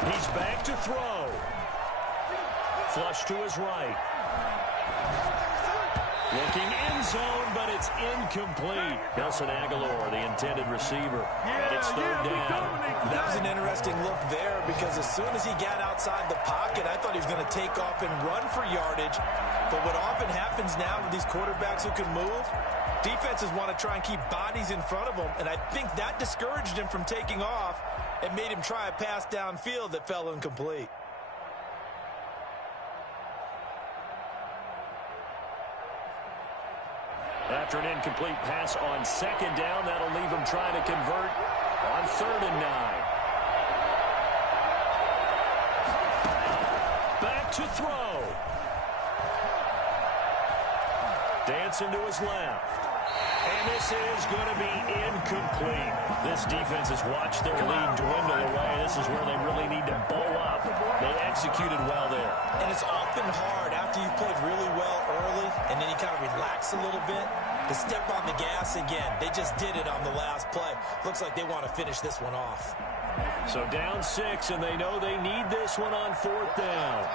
He's back to throw. Flush to his right. Looking end zone, but it's incomplete. Nelson Aguilar, the intended receiver. And it's 3rd down. That was an interesting look there because as soon as he got outside the pocket, I thought he was going to take off and run for yardage. But what often happens now with these quarterbacks who can move, defenses want to try and keep bodies in front of them, and I think that discouraged him from taking off and made him try a pass downfield that fell incomplete. After an incomplete pass on 2nd down, that'll leave him trying to convert on 3rd and 9. Back to throw. Dancing to his left. And this is going to be incomplete. This defense has watched their lead dwindle away. This is where they really need to bow up. They executed well there. And it's often hard after you've played really well early and then you kind of relax a little bit to step on the gas again. They just did it on the last play. Looks like they want to finish this one off. So down 6, and they know they need this one on 4th down.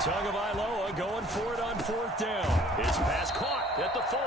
Tagovailoa going for it on 4th down. His pass caught at the 4.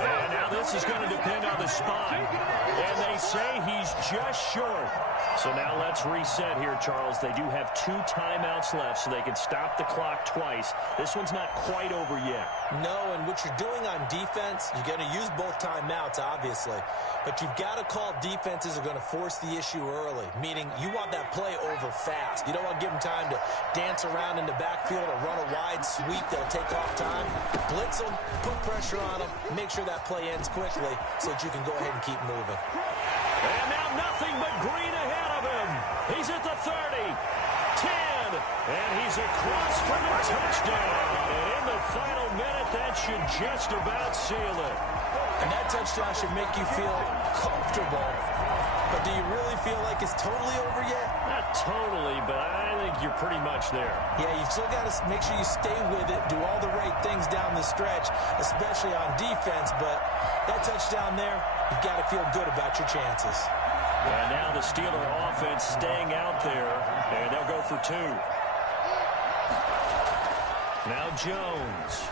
And now this is going to depend on the spine. And they say he's just short. So now let's reset here, Charles. They do have 2 timeouts left, so they can stop the clock twice. This one's not quite over yet. No, and what you're doing on defense, you're going to use both timeouts, obviously. But you've got to call defenses are going to force the issue early, meaning you want that play over fast. You don't want to give them time to dance around in the backfield or run a wide sweep that'll take off time. Blitz them, put pressure on them, make sure that play ends quickly so that you can go ahead and keep moving. And now nothing but green ahead of him. He's at the 30, 10, and he's across for the touchdown. And in the final minute, that should just about seal it. And that touchdown should make you feel comfortable. But do you really feel like it's totally over yet? Not totally, but I think you're pretty much there. Yeah, you've still got to make sure you stay with it, do all the right things down the stretch, especially on defense. But that touchdown there, you've got to feel good about your chances. And now the Steeler offense staying out there, and they'll go for 2. Now Jones.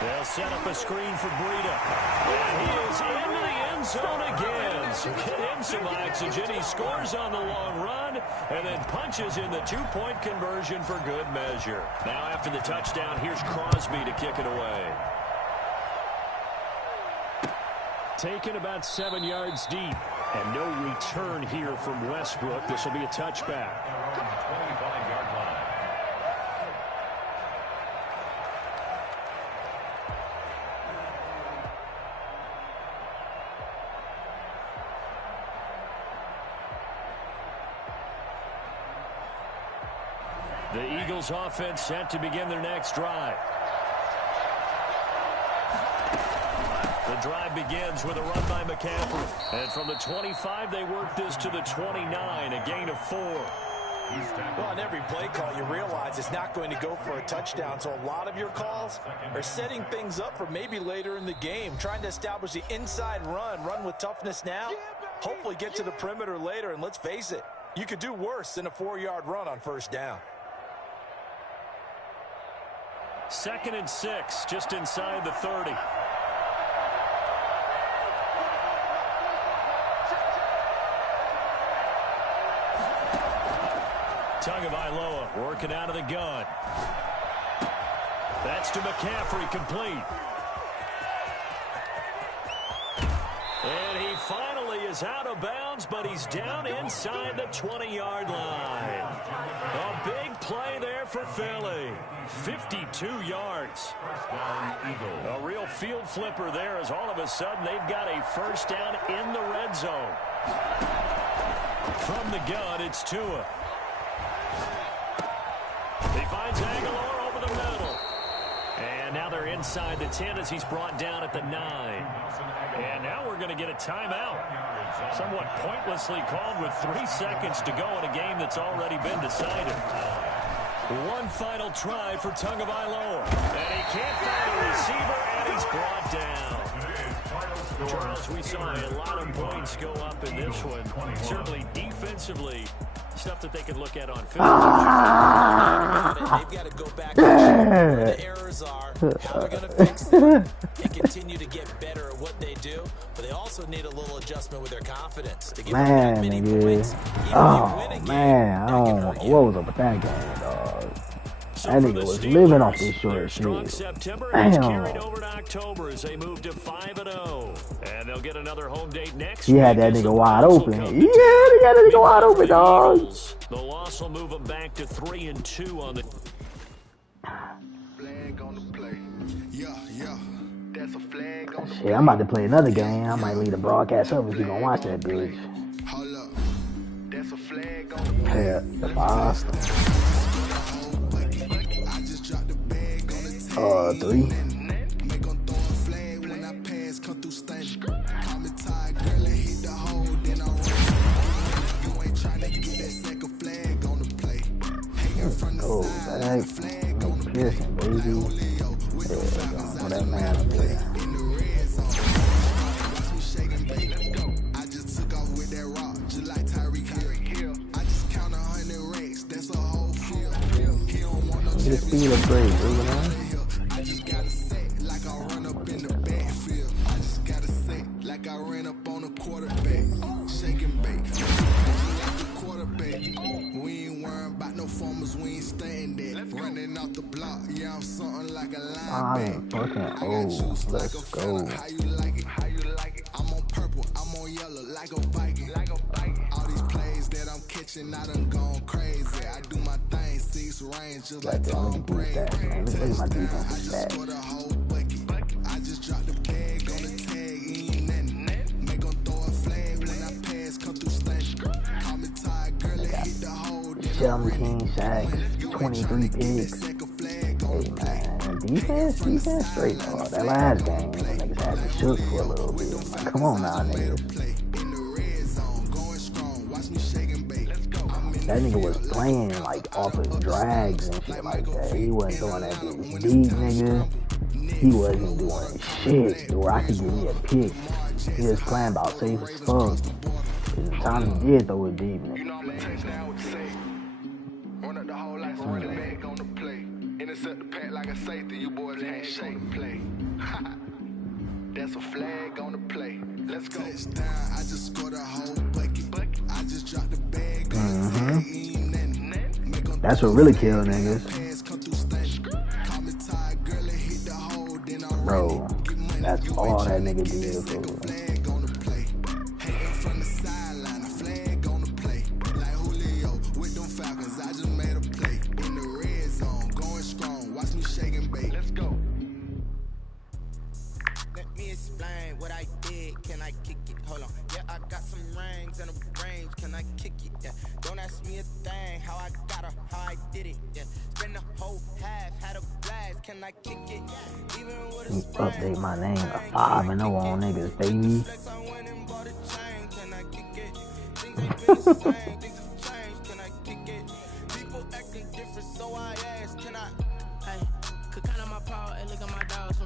They'll set up a screen for Breida. And he is into the end zone again. So get him some oxygen. He scores on the long run and then punches in the 2-point conversion for good measure. Now after the touchdown, here's Crosby to kick it away. Taken about 7 yards deep. And no return here from Westbrook. This will be a touchback. 25-yard line. The Eagles offense set to begin their next drive. The drive begins with a run by McCaffrey. And from the 25, they work this to the 29, a gain of 4. Well, on every play call, you realize it's not going to go for a touchdown. So a lot of your calls are setting things up for maybe later in the game, trying to establish the inside run with toughness now, hopefully get to the perimeter later. And let's face it, you could do worse than a 4-yard run on 1st down. 2nd and 6, just inside the 30. Tagovailoa working out of the gun. That's to McCaffrey, complete. And he finally is out of bounds, but he's down inside the 20-yard line. A big play there for Philly. 52 yards. A real field flipper there as all of a sudden they've got a 1st down in the red zone. From the gun, it's Tua. He finds Aguilar over the middle. And now they're inside the 10 as he's brought down at the 9. And now we're going to get a timeout. Somewhat pointlessly called with 3 seconds to go in a game that's already been decided. One final try for Tagovailoa. And he can't find a receiver, and he's brought down. Charles, we saw a lot of points go up in this one. Certainly defensively, stuff that they could look at on film. They've got to go back and check where the errors are, how they're going to fix them, and continue to get better at what they do. But they also need a little adjustment with their confidence. To give them that many points, what was up with that game, dog? That nigga was living off this short shit. September carried over to October as they move to 5-0. And they'll get another home date next week. He had that nigga wide open. Yeah, they got that nigga wide open, dog. The loss will move them back to 3-2 on the flag on the play. Yeah. That's a flag on the shit, I'm about to play another game. I might leave the broadcast up if you gonna watch that bitch. Hold up. That's Yeah, the 5. 3. Go back. Pearson, baby. Yeah, go that man up there. Get a speed upgrade, dude, man. I just gotta say, like I run up in the backfield. I just gotta say, like I ran up on a quarterback. Shake and bake. Like a quarterback. We ain't worrying about no formers, we ain't staying there. Running off the block, yeah, I'm something like a linebacker. I'm fucking old. Let's go. How you like it? How you like it? I'm on purple, I'm on yellow, like a Viking. Like a Viking. All these plays that I'm catching, I done gone crazy. I do my thing, 6 range, just like Tom Brady. Look at my defense I scored a whole bucket. I just dropped the bag on the tag, ain't nothing. Make 'em throw a flag when I pass, come through stunning. Call me tired, girl, and hit the hole. 17 sacks, 23 picks. Hey man, defense straight dog. That last game, niggas had to shoot for a little bit. Like, come on now, niggas. That nigga was playing like off of drags and shit like that. He wasn't doing that bitch deep, nigga. He wasn't doing shit, dude. I could give me a pick. He was playing about safe as fuck. The time he did throw it deep, nigga. You know I'm a touchdown with the safe. Run up the whole life, running back on the play. Intercept the pack like a safety. You boys ain't shake play. That's a flag on the play. Let's go. Touchdown, I just scored a whole bucket. I just dropped the bag on the tag. That's what really killed niggas. Bro, that's all that nigga did for Let's go. Let me explain what I did. Can I kick it? Hold on. Yeah, I got some rings and a range. Can I kick it? Yeah. Don't ask me a thing. How I got her, how I did it. Yeah. Spend the whole half, had a blast. Can I kick it? Even with a sprain. Update my name to 5-0 on niggas, baby. Can I kick it? Things ain't been the same. Things have changed. Can I kick it? People acting different, so I ask. Can I? Hey, could count on my power and look at my dogs.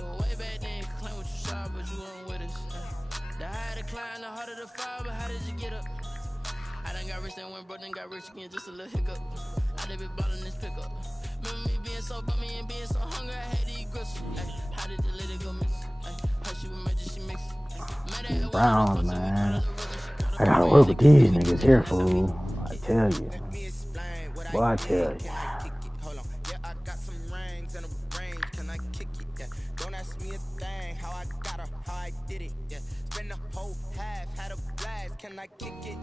Way back then, could claim what you saw, but you weren't with us. The higher the climb, the harder the fall, but how did you get up? I done got rich and went broke, then got rich again, just a little hiccup. I done been ballin' this pickup. Remember me being so bummy and being so hungry, I had to eat gristle. How did the lady go miss? How she was magic, she mix it. Browns, man. I gotta work with these niggas here, fool. I tell you. Boy, I tell you. Did it, yeah. Spend the whole half, had a blast. Can I kick it?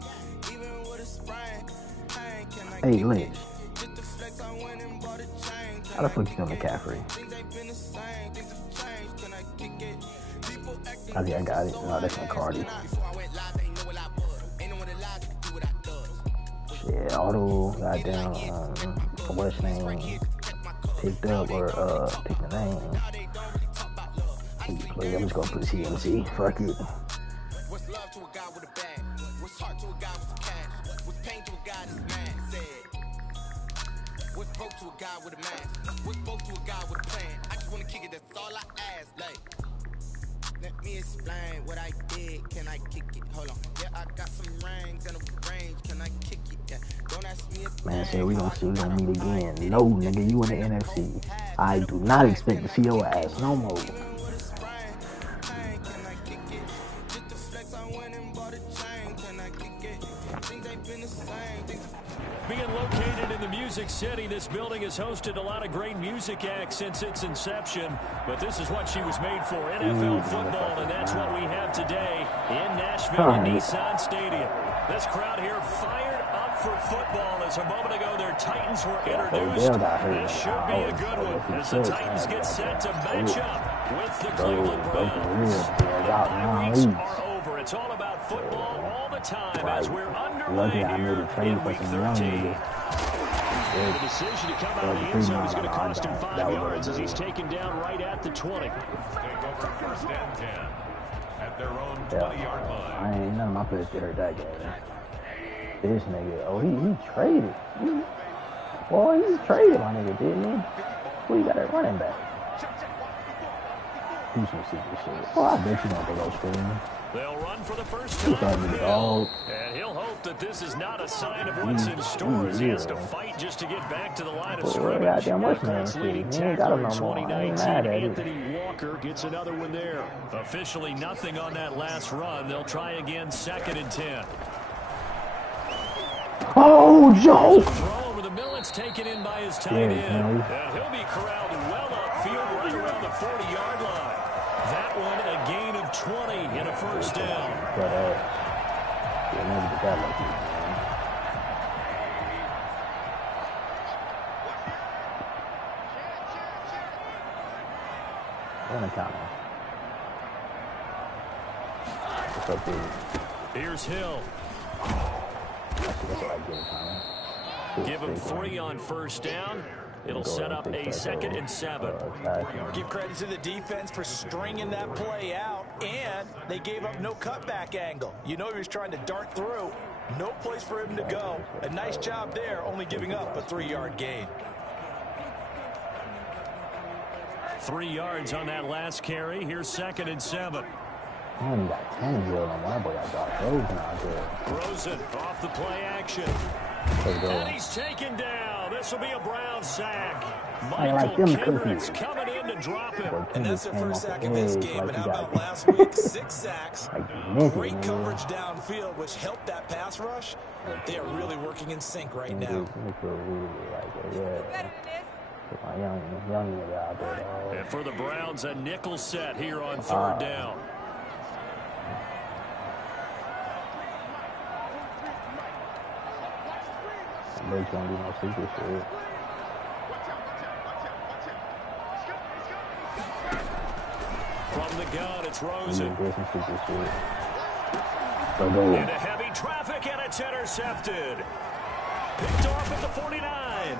Even with a sprain. Can I Hey, Lynch. Just the flex, I went and bought a chain. How the fuck you doing, McCaffrey? Things ain't been the same. Things have changed. Can I kick it? People acting I think I got it. No, that's McCarty. before I went live, ain't know what I was. Ain't no one alive to do what I does. Shit, auto, goddamn, what's his name? Picked up or picked the name. I'm just gonna put CMC. Fuck it. What's love to a guy with a bag? What's heart to a guy with cash? What's pain to a guy that's mad? Said. What's broke to a guy with a mask? What's broke to a guy with a plan? I just wanna kick it, that's all I ask. Like, let me explain what I did. Can I kick it? Hold on. Yeah, I got some rings and a range. Can I kick it? Yeah. Don't ask me a Man said we gonna meet again. No, nigga, you in the NFC. I do not expect to see your ass no more. Being located in the Music City, this building has hosted a lot of great music acts since its inception. But this is what she was made for, NFL football, and that's what we have today in Nashville at Nissan Stadium. This crowd here fired up for football as a moment ago their Titans were introduced. This should be a good one as the Titans get set to match up with the Cleveland Browns. The bye weeks are over. It's all about football all the time Right. as we're underway Lucky I made here a trade in for week some young 13. niggas. The decision to come out of the end zone is going to cost him 5 yards as he's taken down right at the 20. Take over first and 10 at their own 20-yard line. I ain't none of my players get hurt that game. This nigga, oh, he traded. Boy, he traded my nigga, didn't he? Who you got at running back? Do some secret shit. Well, I bet you don't think I'll screen. They'll run for the first time. And he'll hope that this is not a sign of what's in store as he has to fight just to get back to the line of scrimmage. Colts leading tackler in 2019, Anthony Walker gets another one there. Officially nothing on that last run. They'll try again 2nd and 10. Oh, Joe! Throw over the middle. It's taken in by his tight end. And he'll be corralled well upfield right around the 40-yard line. That one a gain of 20 and a first down. Here's Hill. Give him 3 on first down. It'll set up a 2nd and 7. Give credit to the defense for stringing that play out, and they gave up no cutback angle. You know he was trying to dart through. No place for him to go. A nice job there, only giving up a 3-yard gain. 3 yards on that last carry. Here's 2nd and 7. I only got 10 years on my boy. I got Rosen out there. Rosen off the play action. And he's taken down. This will be a Brown sack. Michael Kendrick's coming in to drop him. And that's the first sack of this game. And how about last week? 6 sacks. Great coverage downfield, which helped that pass rush. They are really working in sync right now. And for the Browns, a nickel set here on 3rd down. There's gonna be no secret shit. From the gun, it's Rosen. Into heavy traffic, and it's intercepted. Picked off at the 49.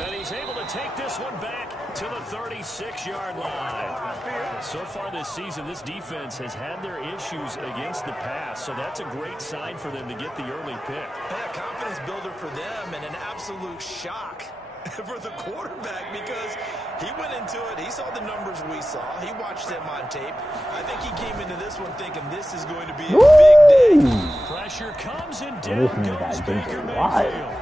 And he's able to take this one back to the 36-yard line. So far this season, this defense has had their issues against the pass, so that's a great sign for them to get the early pick. A confidence builder for them and an absolute shock for the quarterback because he went into it. He saw the numbers we saw. He watched them on tape. I think he came into this one thinking this is going to be a big day. Pressure comes and down goes Baker Mayfield.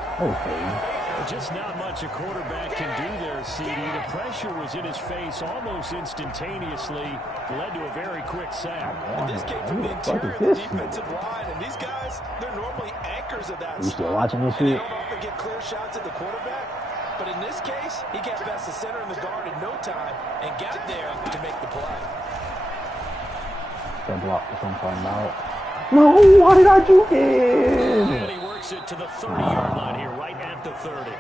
Just not much a quarterback can do there, CD. The pressure was in his face almost instantaneously. Led to a very quick sack. This came from the interior of the defensive line, and these guys, they're normally anchors of that. You still watching this shit? They don't often get clear shots at the quarterback, but in this case, he got past the center and the guard in no time and got there to make the play. That block is what I'm talking about. No, why did I juke it? And he works it to the 30-yard line here, right at the 30.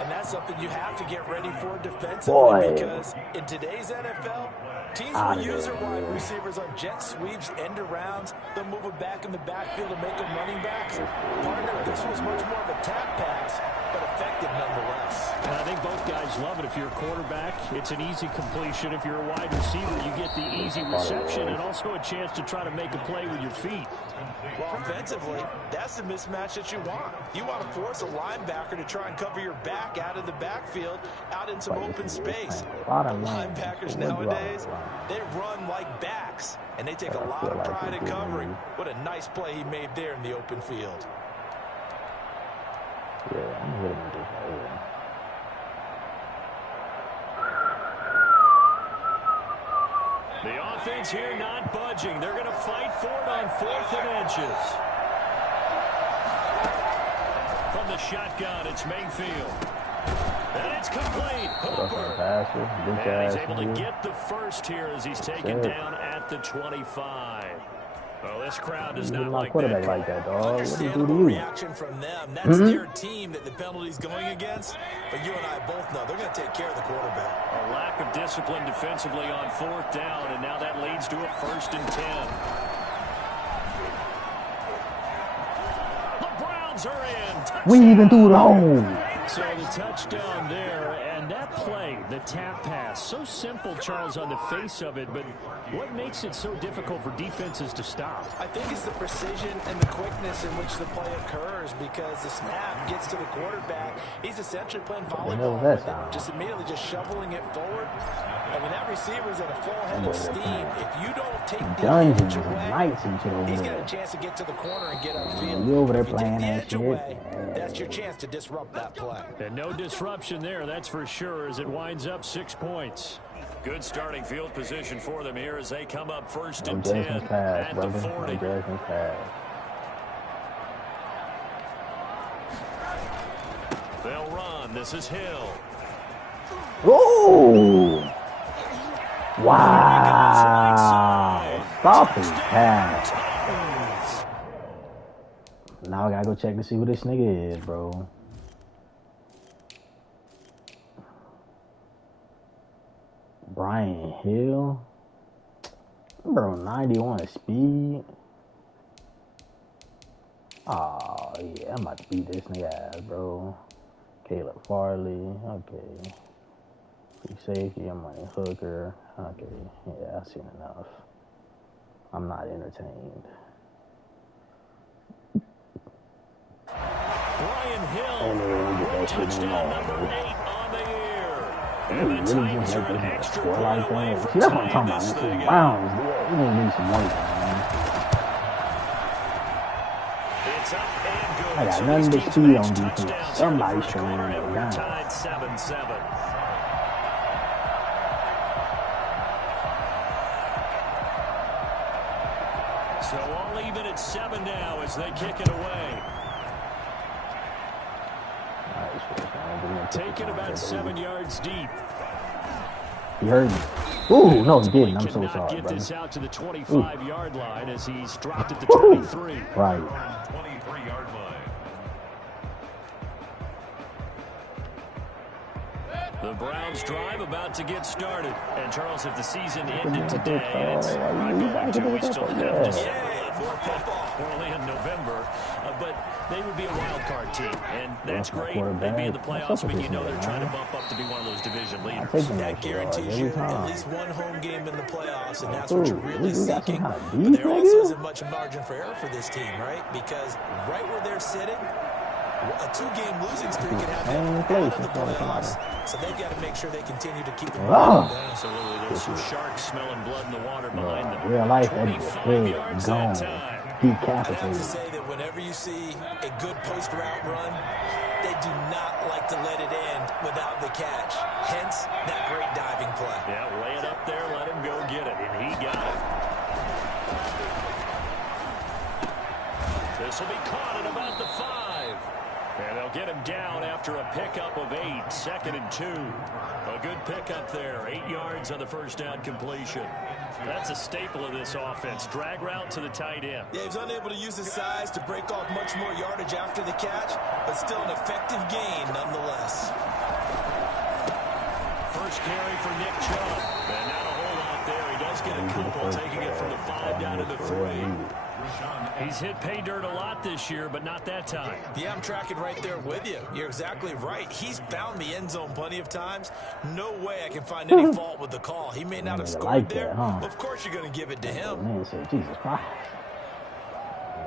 And that's something you have to get ready for defensively because in today's NFL, teams will use their wide receivers on jet sweeps, end arounds. They'll move them back in the backfield and make them running backs. Partner, this was much more of a tap pass, but effective nonetheless. And I think both guys love it. If you're a quarterback, it's an easy completion. If you're a wide receiver, you get the easy reception and also a chance to try to make a play with your feet. Well, offensively, that's the mismatch that you want. You want to force a linebacker to try and cover your back out of the backfield, out in some open space. Linebackers nowadays, they run like backs, and they take a lot of pride in covering. What a nice play he made there in the open field. Yeah, I'm hitting this over. The offense here not budging. They're going to fight for it on 4th and inches. From the shotgun, it's Mayfield. And it's complete. Hooper. And he's able to get the first here as he's taken down at the 25. Well, this crowd does not like that. Like that, dog. Understandable reaction from them. That's their team that the penalty's going against. But you and I both know they're going to take care of the quarterback. A lack of discipline defensively on 4th down, and now that leads to a 1st and 10. Those are in. Touchdown. We even threw the hole. So the touchdown there, and that play, the tap pass, so simple, Charles, on the face of it, but what makes it so difficult for defenses to stop? I think it's the precision and the quickness in which the play occurs, because the snap gets to the quarterback. He's essentially playing volleyball with it, just immediately just shoveling it forward. And when that receiver's at a full head of steam, if you don't take the edge away, he's got a chance to get to the corner and get upfield. You over there If you playing take the that edge shit? away, that's your chance to disrupt that play. And no disruption there, that's for sure, as it winds up 6 points. Good starting field position for them here as they come up first and No 10 judgment pass, at brother. the 40. No judgment pass. They'll run. This is Hill. Ooh! Wow! Stop his pass. Now I gotta go check to see who this nigga is, bro. Brian Hill? Bro, 91 speed. Oh, yeah, I'm about to beat this nigga ass, bro. Caleb Farley, okay. Free safety, I'm running hooker. Okay, yeah, I've seen enough. I'm not entertained. Brian Hill. Touchdown number 8 on the year. And And the really Titans just are let an this extra score point like away that. from See, that's what I'm tying talking this about. thing The up. Browns, we need to lose some weight, man. It's up and good. I got So nothing these but teams speed match on defense. touchdowns here in the Somebody first showing quarter, me and we're down. tied 7-7. So all even at 7 now as they kick it away. Taken about 7 yards deep. You heard me. Ooh, no, he didn't. I'm so Cannot sorry, get brother. this out to the 25-yard line as he's dropped at the 23. Right. 23-yard line. The Browns drive about to get started. And Charles, if the season ended today, it's not going to. We still have December left. We're only in November. But they would be a wild card team. And that's great. They'd be in the playoffs, but you know they're trying to bump up to be one of those division leaders. That guarantees you at least one home game in the playoffs, and that's what you're really seeking. But there also isn't much margin for error for this team, right? Because right where they're sitting, a 2-game losing streak can have them out of the playoffs. So they've got to make sure they continue to keep it moving. Absolutely. There's some sharks smelling blood in the water behind them. Real life, that 25 is yards gone. that time. I have to Decapitated. say that whenever you see a good post route run, they do not like to let it end without the catch. Hence, that great diving play. Yeah, lay it up there, let him go get it, and he got it. This will be caught at about the 5. And they'll get him down after a pickup of 8, 2nd and 2. A good pickup there, 8 yards on the first down completion. That's a staple of this offense. Drag route to the tight end. Yeah, he's unable to use his size to break off much more yardage after the catch, but still an effective gain nonetheless. First carry for Nick Chubb. And not a whole lot there. He does get a couple, taking it from the 5 down to the 3. He's hit pay dirt a lot this year, but not that time. Yeah, I'm tracking right there with you. You're exactly right. He's found the end zone plenty of times. No way I can find any fault with the call. He may not have scored like there. that, huh? Of course you're going to give it to him. Man said, Jesus Christ.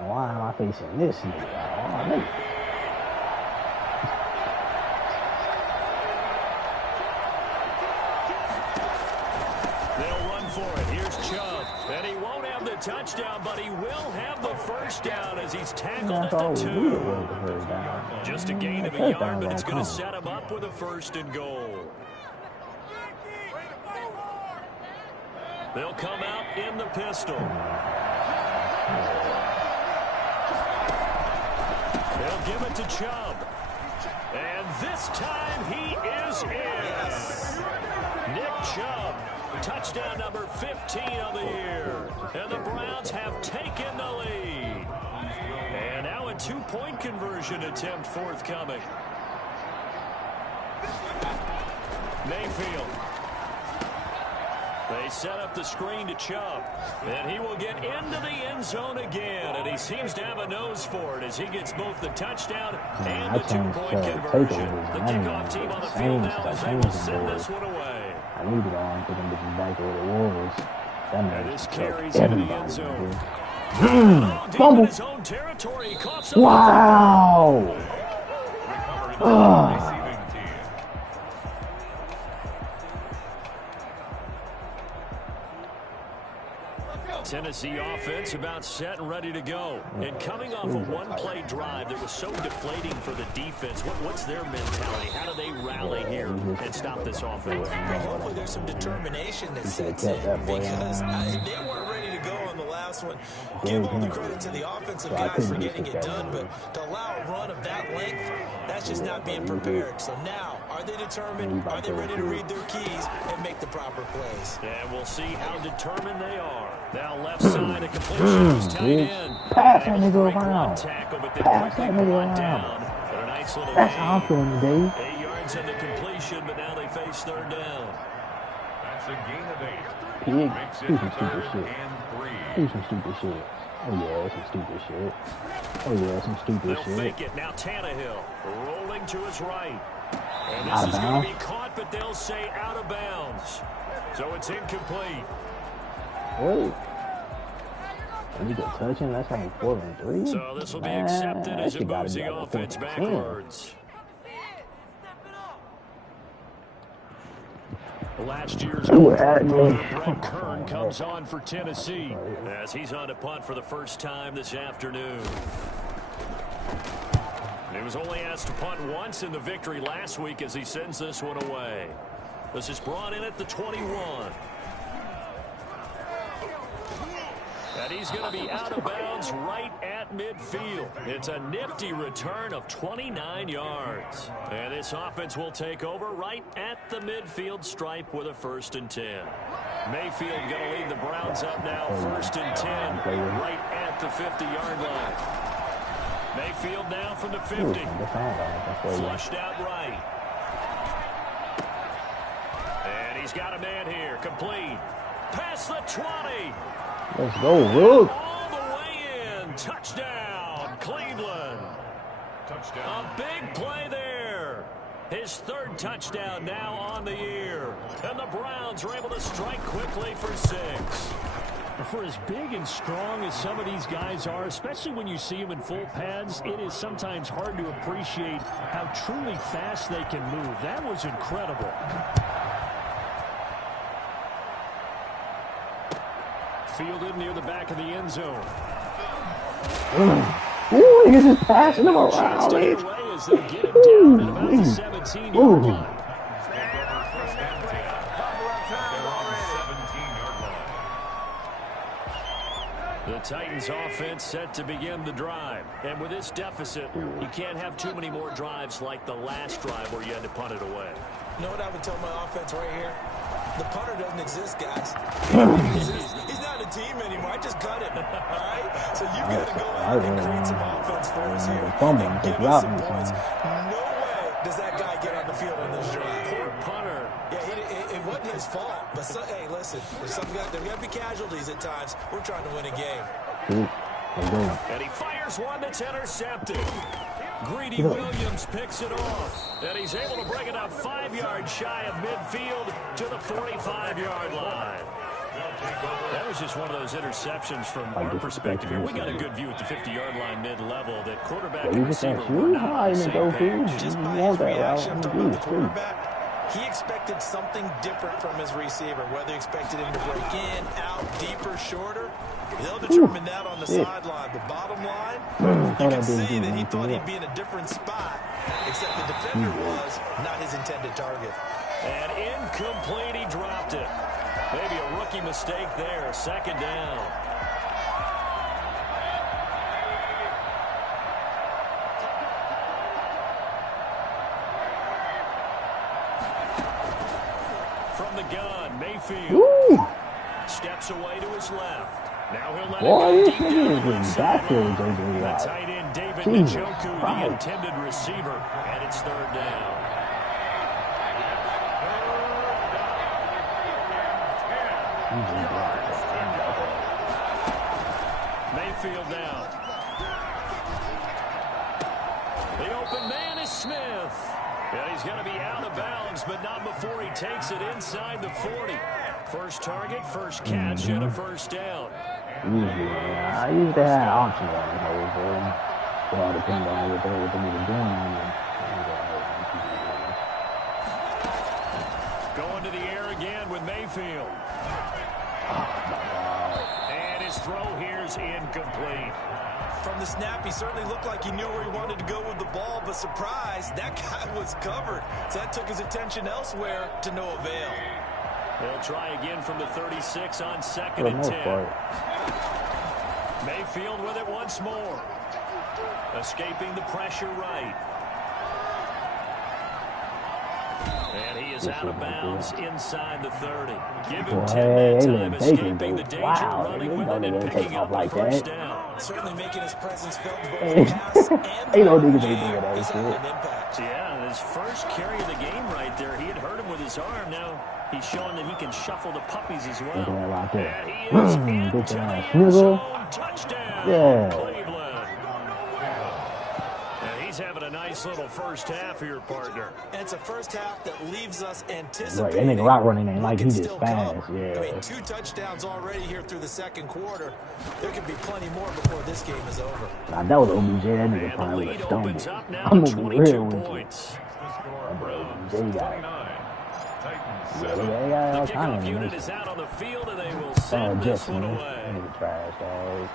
Why am I facing this nigga? Oh, nigga. They'll run for it. Here's Chubb. And he won't have the touchdown, but he will have the first down as he's tackled at the 2. Just a gain of a yard, but it's going to set him up with a 1st and goal. They'll come out in the pistol. They'll give it to Chubb. And this time he is in. Nick Chubb, touchdown number 15 of the year. And the Browns have taken the lead. And now a 2-point conversion attempt forthcoming. Mayfield. They set up the screen to Chubb, and he will get into the end end zone again, and he seems to have a nose for it as he gets both the touchdown and the two-point conversion. The kickoff team on the field now is able to send this one away. I need to go and put them bitches back to what it was. That man this carries into the end zone. Fumble. Wow. Tennessee offense about set and ready to go. And coming off a one-play drive that was so deflating for the defense, what's their mentality? How do they rally here and stop this offense? Well, hopefully there's some determination that sets in because they weren't ready to go on the last one. Give all the credit to the offensive guys for getting it done, but to allow a run of that length, that's just not being prepared. So now, are they determined? Are they ready to read their keys and make the proper plays? And we'll see how determined they are. Now left side, a completion was tight end. Pass that nigga around. Tackle, but Pass that nigga around. Down. A nice little That's how I'm feeling today. 8 yards on the completion, but now they face third down. That's a gain of 8. Pig, Makes it do some stupid 3rd shit. and 3. Do some stupid shit. Oh yeah, some stupid shit. Oh yeah, some stupid They'll shit. fake it. Now Tannehill rolling to his right. And Out this of is going to bounds. be caught, but they'll say out of bounds. So it's incomplete. Really? And you get touching, that's only 4 and 3. So this will be accepted as it moves the offense backwards. Last year's Brett Kern comes on for Tennessee as he's on to punt for the first time this afternoon. He was only asked to punt once in the victory last week as he sends this one away. This is brought in at the 21. And he's going to be out of bounds right at midfield. It's a nifty return of 29 yards. And this offense will take over right at the midfield stripe with a 1st and 10. Mayfield going to lead the Browns up now, 1st and 10, right at the 50-yard line. Mayfield now from the 50. Flushed out right. And he's got a man here. Complete. Past the 20. Let's go, Rook. All the way in. Touchdown, Cleveland. Touchdown. A big play there. His 3rd touchdown now on the year. And the Browns are able to strike quickly for 6. For as big and strong as some of these guys are, especially when you see them in full pads, it is sometimes hard to appreciate how truly fast they can move. That was incredible. Fielded near the back of the end zone. Ooh, he's just passing him around. As they get him down at about the 17-yard line. The Titans offense set to begin the drive. And with this deficit, you can't have too many more drives like the last drive where you had to punt it away. You know what I would tell my offense right here? The punter doesn't exist, guys. He's not a team anymore. I just cut him. All right? So you got to go out and create some offense for us here. And give us some points. No way does that guy get on the field in this drive. Poor punter. Yeah, it wasn't his fault. But, hey, listen, there's got to be casualties at times. We're trying to win a game. And he fires one that's intercepted. Greedy Williams picks it off. And he's able to bring it up 5 yards shy of midfield to the 45-yard line. That was just one of those interceptions from our perspective here. We got a good view at the 50-yard line mid-level that quarterback and receiver were not on the same page. Just by his reaction to the quarterback, he expected something different from his receiver, whether he expected him to break in, out, deeper, shorter. They'll determine that on the sideline. The bottom line, you can see that he thought he'd be in a different spot, except the defender was not his intended target. And incomplete, he dropped it. Maybe a rookie mistake there, 2nd down. From the gun, Mayfield steps away to his left. Now he'll let it go deep down the left sideline. The tight end, David Njoku, the intended receiver, and it's 3rd down. Mayfield now. The open man is Smith. And he's going to be out of bounds, but not before he takes it inside the 40. First target, first catch, and a first down. Usually, I used to have options on it, but it all depends on what they were doing. Going to the air again with Mayfield. And his throw here's incomplete. From the snap, he certainly looked like he knew where he wanted to go with the ball, but surprise, that guy was covered. So that took his attention elsewhere to no avail. They'll try again from the 36 on 2nd and 10. Mayfield with it once more. Escaping the pressure right. And he is out of bounds inside the 30. Give him 10 that time, escaping the danger, running with it, and picking up a first down. Certainly making his presence felt in both the pass and ain't no niggas ain't doing that shit. Yeah, his first carry of the game right there. He had hurt him with his arm. Now he's showing that he can shuffle the puppies as well. And he is into the end zone. Touchdown, Cleveland. And he's having a nice little first half here, partner. And it's a first half that leaves us anticipating. Right, that nigga route running ain't like he just fast. Yeah. I mean, 2 touchdowns already here through the second quarter. There could be plenty more before this game is over. Nah, that was OBJ. That nigga probably was stoned. I'm gonna be real with you. OBJ got it. Yeah, they got all kind of unit is out on the field, and they will send this one away. He ain't trash, dog.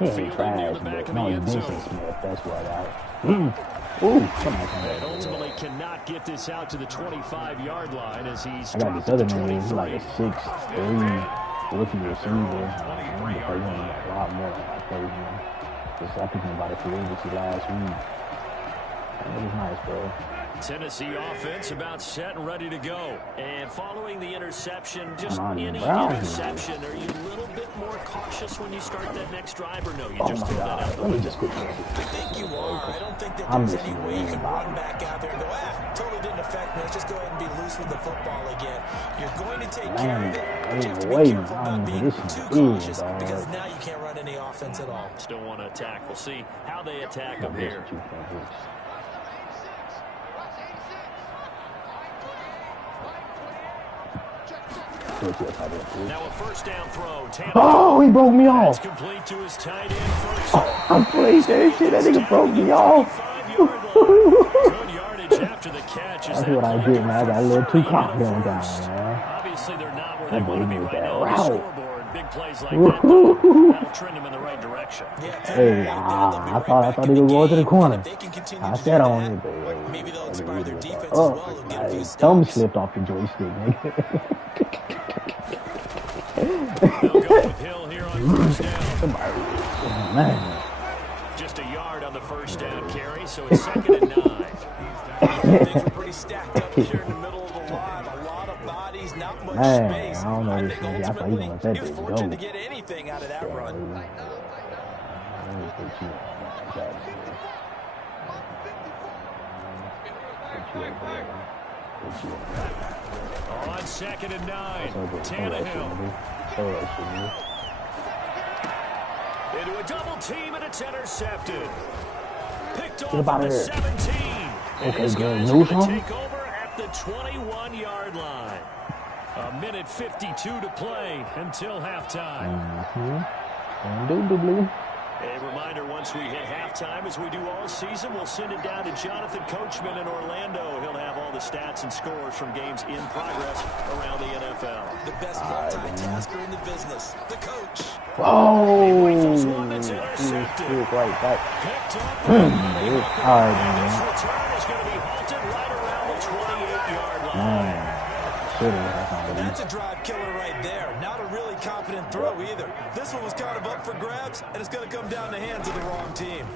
He ain't trash, but no, he's Vincent Smith. That's what I got. Ooh, and ultimately cannot get this out to the 25-yard line as he's I got this other nigga. He's like a 6'3" rookie receiver. I'm gonna play him a lot more than I played him. Just I picked him by the free agency last week. That nigga's nice, bro. Tennessee offense about set and ready to go. And following the interception, just any interception, are you a little bit more cautious when you start that next drive, or no? You just throw that out. Let me just quit. I think you are. I don't think that there's any way you can run back out there and go, totally didn't affect me. Let's just go ahead and be loose with the football again. You're going to take care of it, but you have to be careful about being too cautious because now you can't run any offense at all. Still want to attack. We'll see how they attack them here. Now a first down throw. Oh, he broke me off. Complete to his tight end first. I played that shit. That nigga broke me off. Good yardage after the catch. That's what I did, man. I got a little too confident down, man. Obviously, they're not where they want to be right now on the scoreboard. Big plays like that, that'll trend them in the right direction. Hey, I thought he was going to the corner. I said on it, but maybe they'll inspire their defense as well. My thumb slipped off the joystick, nigga. They'll go with Hill here on first down. Man. Just a yard on the first down carry, so it's 2nd and 9. Things are pretty stacked up here in the middle of the line. A lot of bodies, not much Man, space. I don't know this nigga. I thought he was going to let that bitch go. Fortunate to get anything out of that run. On 2nd and 9, Tannehill. Into a double team, and it's intercepted. Picked off at the 17. Okay, good. Going to take over at the 21-yard line. A minute 52 to play until halftime. A reminder, once we hit halftime, as we do all season, we'll send it down to Jonathan Coachman in Orlando. He'll have all the stats and scores from games in progress around the NFL. The best multitasker in the business, the coach. Oh, this one that's intercepted. Right back. Picked up. All right, man. This return is going to be halted right around the 28-yard line. That's a drive killer right there. Not a really confident throw either. This one was kind of up for grabs, and it's going to come down the hands of the wrong team.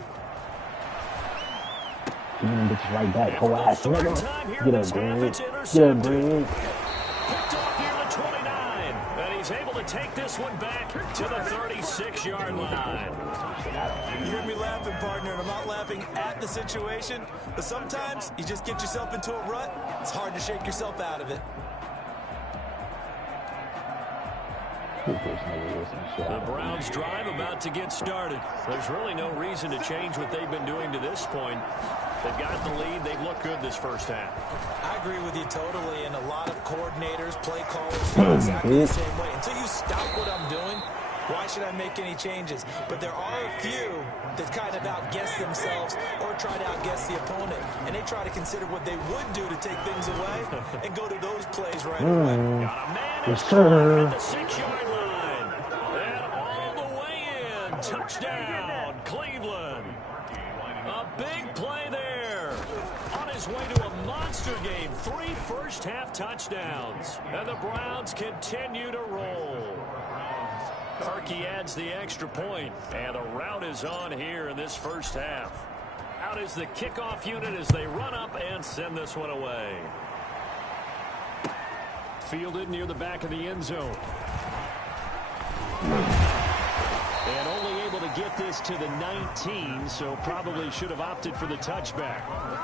Bitch right back. Whole ass nigga. Get up, Greg. Get up, Greg. Picked off near the 29. And he's able to take this one back to the 36-yard line. You hear me laughing, partner, and I'm not laughing at the situation, but sometimes you just get yourself into a rut. It's hard to shake yourself out of it. The Browns drive about to get started. There's really no reason to change what they've been doing to this point. They've got the lead. They've looked good this first half. I agree with you totally, and a lot of coordinators, play callers feel exactly the same way. Until you stop what I'm doing, why should I make any changes? But there are a few that kind of outguess themselves or try to outguess the opponent, and they try to consider what they would do to take things away and go to those plays right away. Got a man at the 6-yard line. And all the way in. Touchdown, Cleveland. A big play there. On his way to a monster game. 3 first-half touchdowns. And the Browns continue to roll. Karki adds the extra point, and the route is on here in this first half. Out is the kickoff unit as they run up and send this one away. Fielded near the back of the end zone. And only able to get this to the 19, so probably should have opted for the touchback.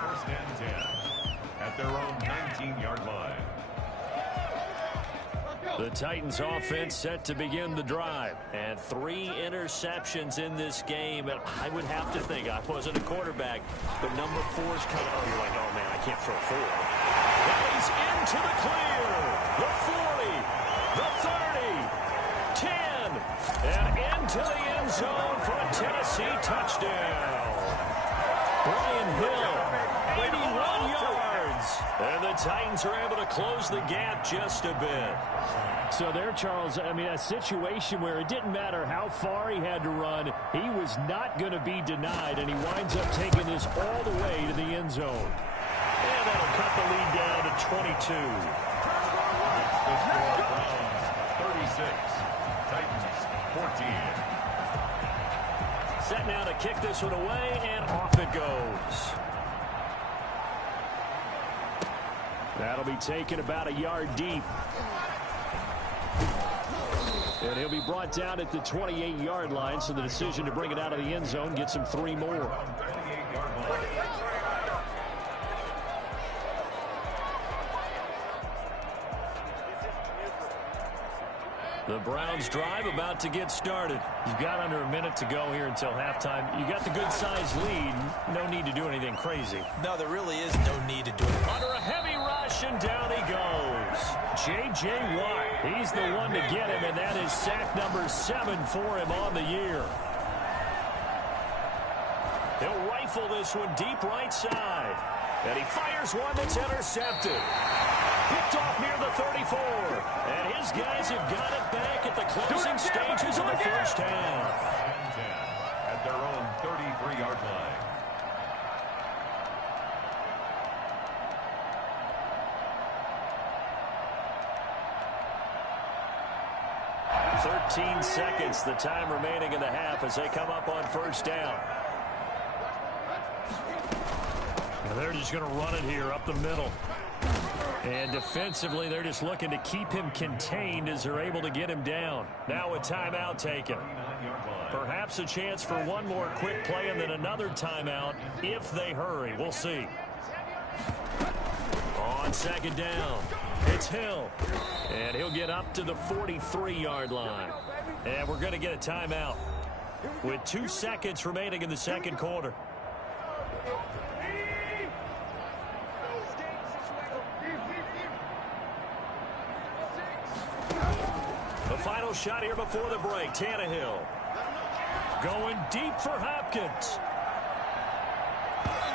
First and 10 at their own 19-yard line. The Titans offense set to begin the drive. And 3 interceptions in this game. And I would have to think, I wasn't a quarterback, but number 4's coming. Oh, you're like, oh, man, I can't throw 4. That is into the clear. The 40, the 30, 10, and into the end zone for a Tennessee touchdown. Brian Hill, 81 yards. And the Titans are able to close the gap just a bit. So there, Charles, I mean, a situation where it didn't matter how far he had to run, he was not going to be denied, and he winds up taking this all the way to the end zone. And that'll cut the lead down to 22. The score, Browns 36, Titans 14. Set now to kick this one away, and off it goes. That'll be taken about a yard deep. And he'll be brought down at the 28-yard line, so the decision to bring it out of the end zone gets him 3 more. The Browns drive about to get started. You've got under a minute to go here until halftime. You got the good-sized lead. No need to do anything crazy. No, there really is no need to do it. Under a heavy rush, and down he goes. J.J. Watt, he's the one to get him, and that is sack number 7 for him on the year. He'll rifle this one deep right side. And he fires one that's intercepted. Picked off near the 34. And his guys have got it back at the closing stages of the first half. And 10 at their own 33-yard line. 13 seconds, the time remaining in the half as they come up on first down. And they're just going to run it here up the middle. And defensively, they're just looking to keep him contained as they're able to get him down. Now a timeout taken. Perhaps a chance for one more quick play and then another timeout if they hurry. We'll see. On second down, it's Hill. And he'll get up to the 43-yard line. And we're going to get a timeout with 2 seconds remaining in the second quarter. The final shot here before the break. Tannehill going deep for Hopkins.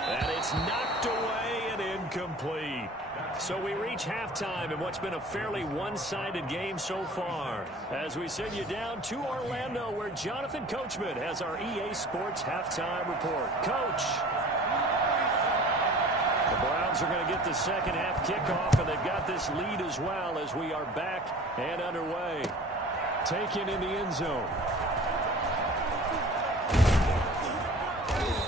And it's knocked away and incomplete. So we reach halftime in what's been a fairly one-sided game so far. As we send you down to Orlando, where Jonathan Coachman has our EA Sports halftime report. Coach. The Browns are going to get the second half kickoff, and they've got this lead as well as we are back and underway. Taken in the end zone.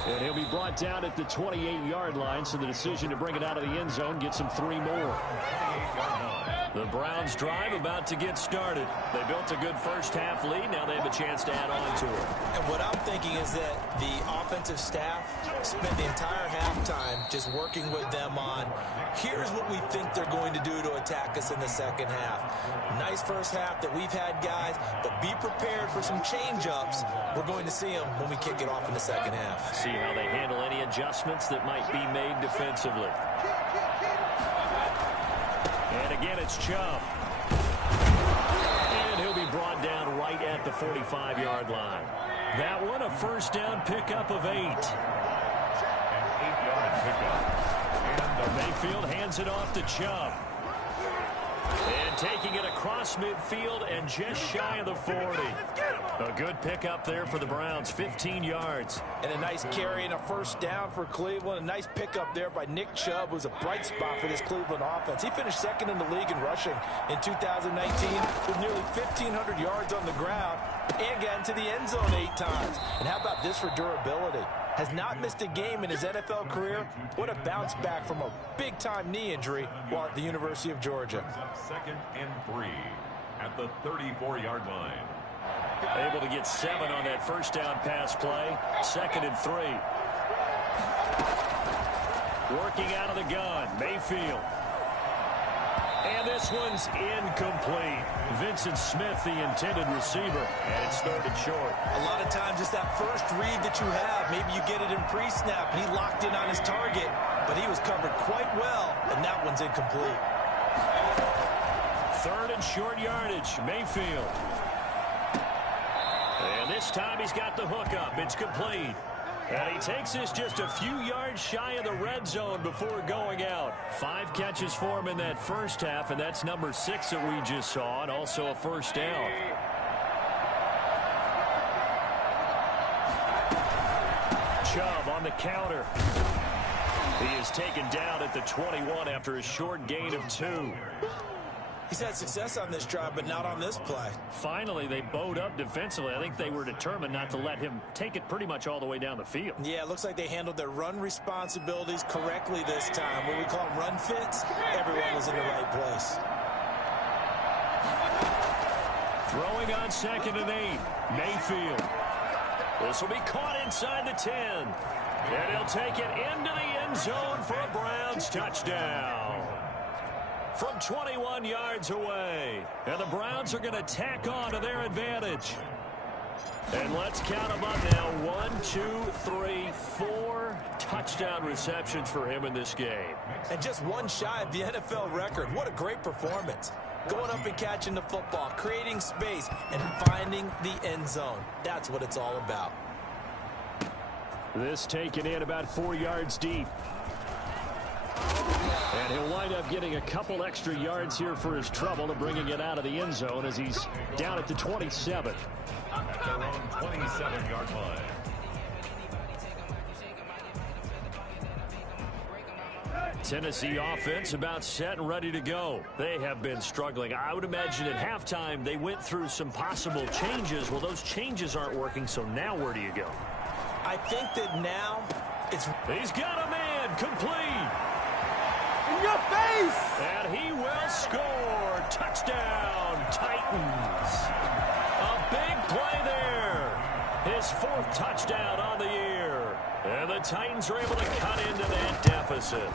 And he'll be brought down at the 28-yard line, so the decision to bring it out of the end zone gets him 3 more. The Browns drive about to get started. They built a good first-half lead. Now they have a chance to add on to it. And what I'm thinking is that the offensive staff spent the entire halftime just working with them on, here's what we think they're going to do to attack us in the second half. Nice first half that we've had, guys, but be prepared for some change-ups. We're going to see them when we kick it off in the second half. See how they handle any adjustments that might be made defensively. And again, it's Chubb. And he'll be brought down right at the 45-yard line. That one, a first down pickup of 8. An 8-yard pickup. Mayfield hands it off to Chubb. And taking it across midfield and just shy of the 40. A good pickup there for the Browns, 15 yards. And a nice carry and a first down for Cleveland. A nice pickup there by Nick Chubb, who's a bright spot for this Cleveland offense. He finished second in the league in rushing in 2019 with nearly 1,500 yards on the ground and got into the end zone 8 times. And how about this for durability? Has not missed a game in his NFL career. What a bounce back from a big-time knee injury while at the University of Georgia. Second and 3 at the 34-yard line. Able to get 7 on that first down pass play. Second and 3. Working out of the gun, Mayfield. And this one's incomplete. Vincent Smith, the intended receiver, and it's 3rd and short. A lot of times it's that first read that you have. Maybe you get it in pre-snap, and he locked in on his target, but he was covered quite well, and that one's incomplete. 3rd and short yardage, Mayfield. And this time he's got the hook up. It's complete. And he takes this just a few yards shy of the red zone before going out. 5 catches for him in that first half, and that's number 6 that we just saw, and also a first down. Chubb on the counter. He is taken down at the 21 after a short gain of 2. He's had success on this drive, but not on this play. Finally, they bowed up defensively. I think they were determined not to let him take it pretty much all the way down the field. Yeah, it looks like they handled their run responsibilities correctly this time. What we call them run fits, everyone was in the right place. Throwing on 2nd and 8, Mayfield. This will be caught inside the 10. And he'll take it into the end zone for a Browns touchdown. From 21 yards away. And the Browns are going to tack on to their advantage. And let's count them up now. 1, 2, 3, 4 touchdown receptions for him in this game. And just one shy of the NFL record. What a great performance. Going up and catching the football, creating space, and finding the end zone. That's what it's all about. This taken in about 4 yards deep. And he'll wind up getting a couple extra yards here for his trouble and bringing it out of the end zone as he's down at the 27. At their own 27-yard line. Tennessee offense about set and ready to go. They have been struggling. I would imagine at halftime they went through some possible changes. Well, those changes aren't working, so now where do you go? I think that now it's... He's got a man complete. In your face! And he will score. Touchdown, Titans. A big play there. His 4th touchdown on the year. And the Titans are able to cut into that deficit.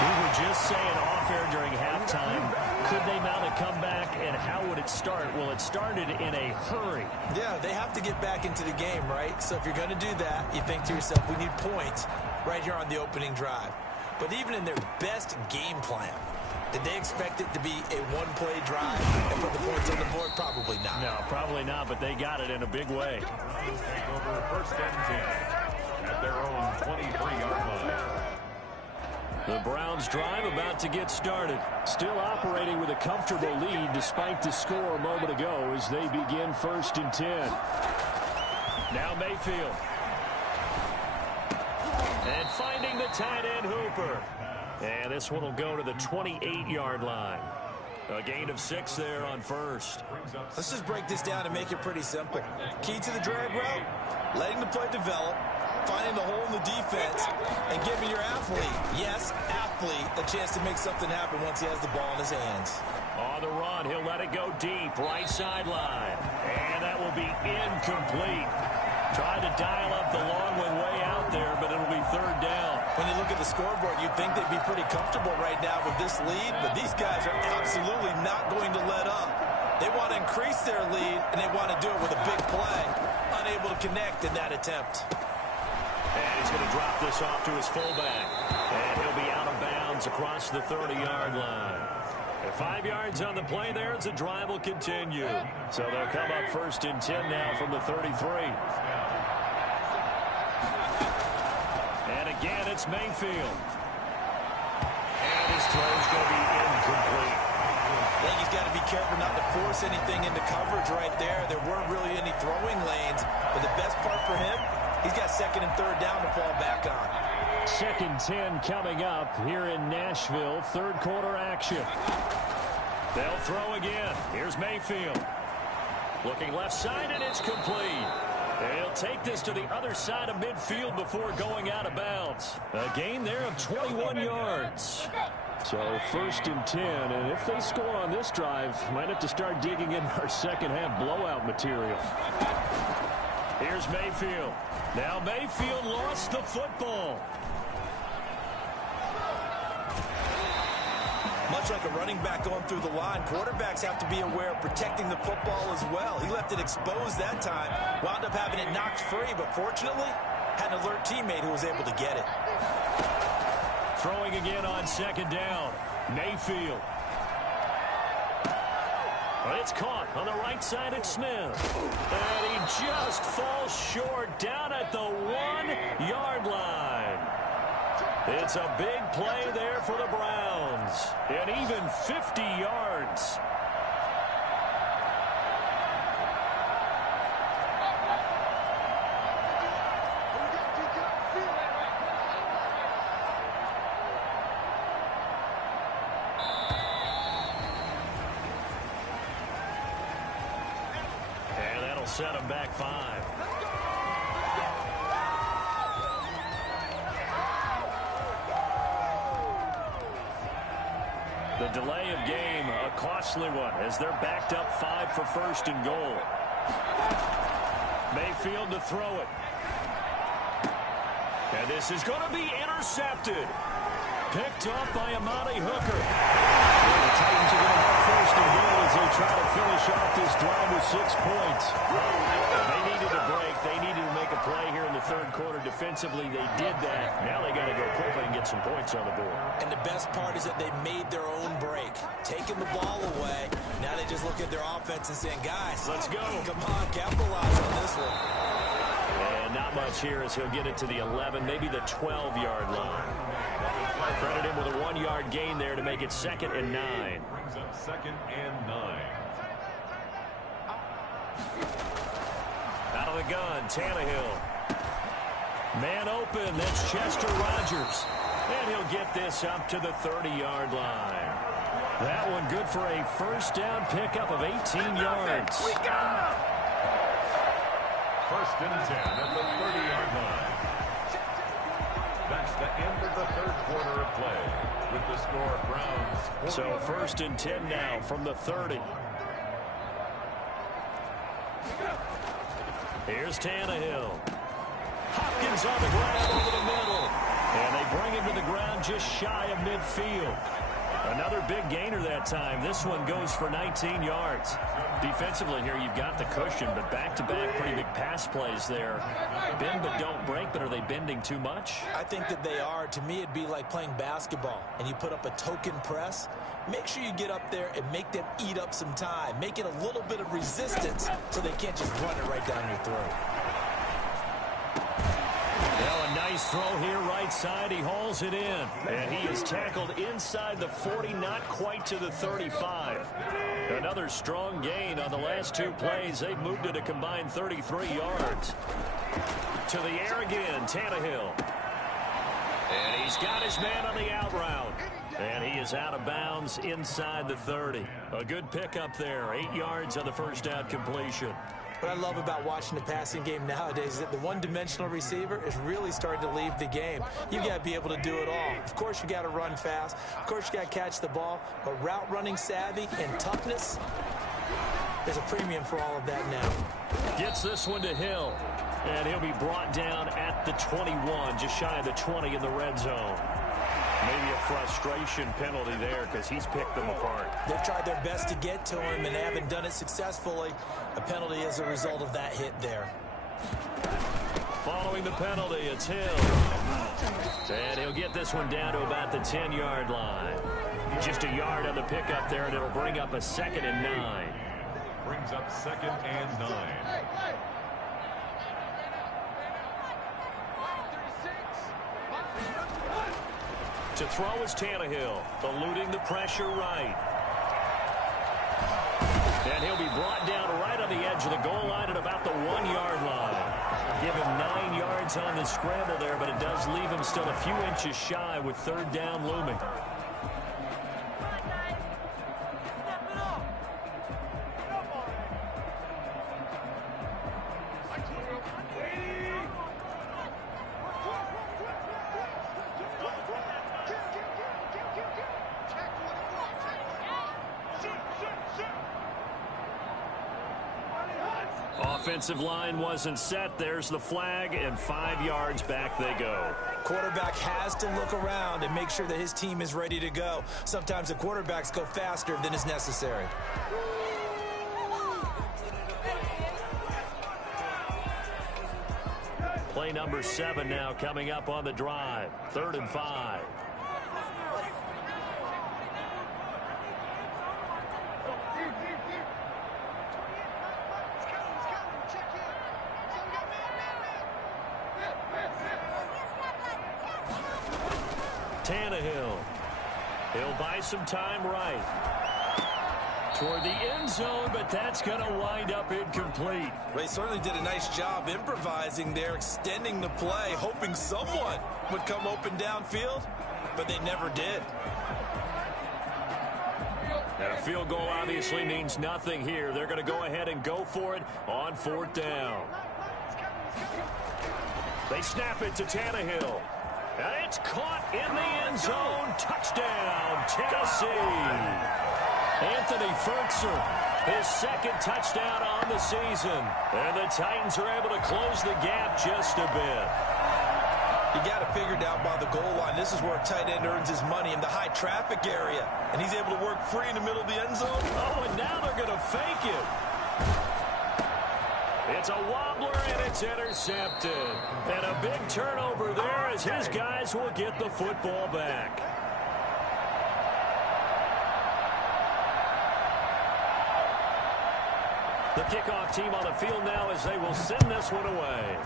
We were just saying off air during halftime, could they mount a comeback and how would it start? Well, it started in a hurry. Yeah, they have to get back into the game, right? So if you're going to do that, you think to yourself, we need points right here on the opening drive. But even in their best game plan, did they expect it to be a one-play drive and put the points on the board? Probably not. No, probably not, but they got it in a big way. Take over 1st and 10 at their own 23-yard line. The Browns drive about to get started. Still operating with a comfortable lead despite the score a moment ago as they begin 1st and 10. Now Mayfield. And finding the tight end Hooper. And this one will go to the 28-yard line. A gain of 6 there on first. Let's just break this down and make it pretty simple. Key to the drag route, letting the play develop, finding the hole in the defense, and giving your athlete, yes, athlete, a chance to make something happen once he has the ball in his hands. On the run, he'll let it go deep, right sideline. And that will be incomplete. Trying to dial up the long one way out there, but it'll be third down. When you look at the scoreboard, you'd think they'd be pretty comfortable right now with this lead, but these guys are absolutely not going to let up. They want to increase their lead, and they want to do it with a big play. Unable to connect in that attempt. And he's going to drop this off to his fullback. And he'll be out of bounds across the 30-yard line. And 5 yards on the play there as the drive will continue. So they'll come up first and 10 now from the 33. And again, it's Mayfield. And his throw's going to be incomplete. I think he's got to be careful not to force anything into coverage right there. There weren't really any throwing lanes. But the best part for him, he's got second and third down to fall back on. Second 10 coming up here in Nashville. Third quarter action. They'll throw again. Here's Mayfield. Looking left side, and it's complete. He'll take this to the other side of midfield before going out of bounds. A gain there of 21 yards. So first and 10, and if they score on this drive, might have to start digging in our second half blowout material. Here's Mayfield. Now Mayfield lost the football. Much like a running back going through the line, quarterbacks have to be aware of protecting the football as well. He left it exposed that time, wound up having it knocked free, but fortunately, had an alert teammate who was able to get it. Throwing again on second down. Mayfield. It's caught on the right side at Smith. And he just falls short down at the 1-yard line. It's a big play there for the Browns. And even 50 yards. And that'll set him back 5. The delay of game, a costly one, as they're backed up 5 for first and goal. Mayfield to throw it. And this is going to be intercepted. Picked off by Amani Hooker. And the Titans are going to have first and goal as they try to finish off this drive with 6 points. They needed a break. They needed to make a play here in the third quarter. Defensively, they did that. Now they got to go quickly and get some points on the board. And the best part is that they made their own break. Taking the ball away. Now they just look at their offense and saying, guys, let's go. Come on, capitalize on this one. And not much here as he'll get it to the 11, maybe the 12-yard line. Credit him with a 1-yard gain there to make it 2nd and 9. Brings up 2nd and 9. Out of the gun, Tannehill. Man open, that's Chester Rogers. And he'll get this up to the 30-yard line. That one good for a first down pickup of 18 yards. We got him! First and 10 at the 30-yard line. That's the end of the third quarter of play. With the score, Browns. So first and 10 now from the 30. Here's Tannehill. Hopkins on the ground over the middle. And they bring him to the ground just shy of midfield. Another big gainer that time. This one goes for 19 yards. Defensively here, you've got the cushion, but back-to-back pretty big pass plays there. Bend but don't break, but are they bending too much? I think that they are. To me, it'd be like playing basketball, and you put up a token press. Make sure you get up there and make them eat up some time. Make it a little bit of resistance so they can't just run it right down your throat. Well, a nice throw here right side. He hauls it in. And he is tackled inside the 40, not quite to the 35. Another strong gain on the last 2 plays. They've moved it a combined 33 yards. To the air again, Tannehill. And he's got his man on the out route. And he is out of bounds inside the 30. A good pickup there. 8 yards on the first down completion. What I love about watching the passing game nowadays is that the one-dimensional receiver is really starting to leave the game. You've got to be able to do it all. Of course, you got to run fast. Of course, you got to catch the ball. But route running savvy and toughness, there's a premium for all of that now. Gets this one to Hill. And he'll be brought down at the 21, just shy of the 20 in the red zone. Maybe a frustration penalty there because he's picked them apart. They've tried their best to get to him and haven't done it successfully. A penalty as a result of that hit there. Following the penalty, it's Hill. And he'll get this one down to about the 10-yard line. Just a yard on the pickup there, and it'll bring up a 2nd and 9. Brings up 2nd and 9. To throw is Tannehill, eluding the pressure right. And he'll be brought down right on the edge of the goal line at about the 1-yard line. Give him 9 yards on the scramble there, but it does leave him still a few inches shy with 3rd down looming. Offensive line wasn't set. There's the flag, and 5 yards back they go. Quarterback has to look around and make sure that his team is ready to go. Sometimes the quarterbacks go faster than is necessary. Play number 7 now coming up on the drive. 3rd and 5. Tannehill. He'll buy some time right. Toward the end zone, but that's going to wind up incomplete. They certainly did a nice job improvising there, extending the play, hoping someone would come open downfield, but they never did. And a field goal obviously means nothing here. They're going to go ahead and go for it on 4th down. They snap it to Tannehill. And it's caught in the end zone. Touchdown, Tennessee. Anthony Ferguson, his 2nd touchdown on the season. And the Titans are able to close the gap just a bit. You got to figure down by the goal line. This is where a tight end earns his money, in the high traffic area. And he's able to work free in the middle of the end zone. Oh, and now they're going to fake it. It's a wobbler, and it's intercepted. And a big turnover there as his guys will get the football back. The kickoff team on the field now as they will send this one away.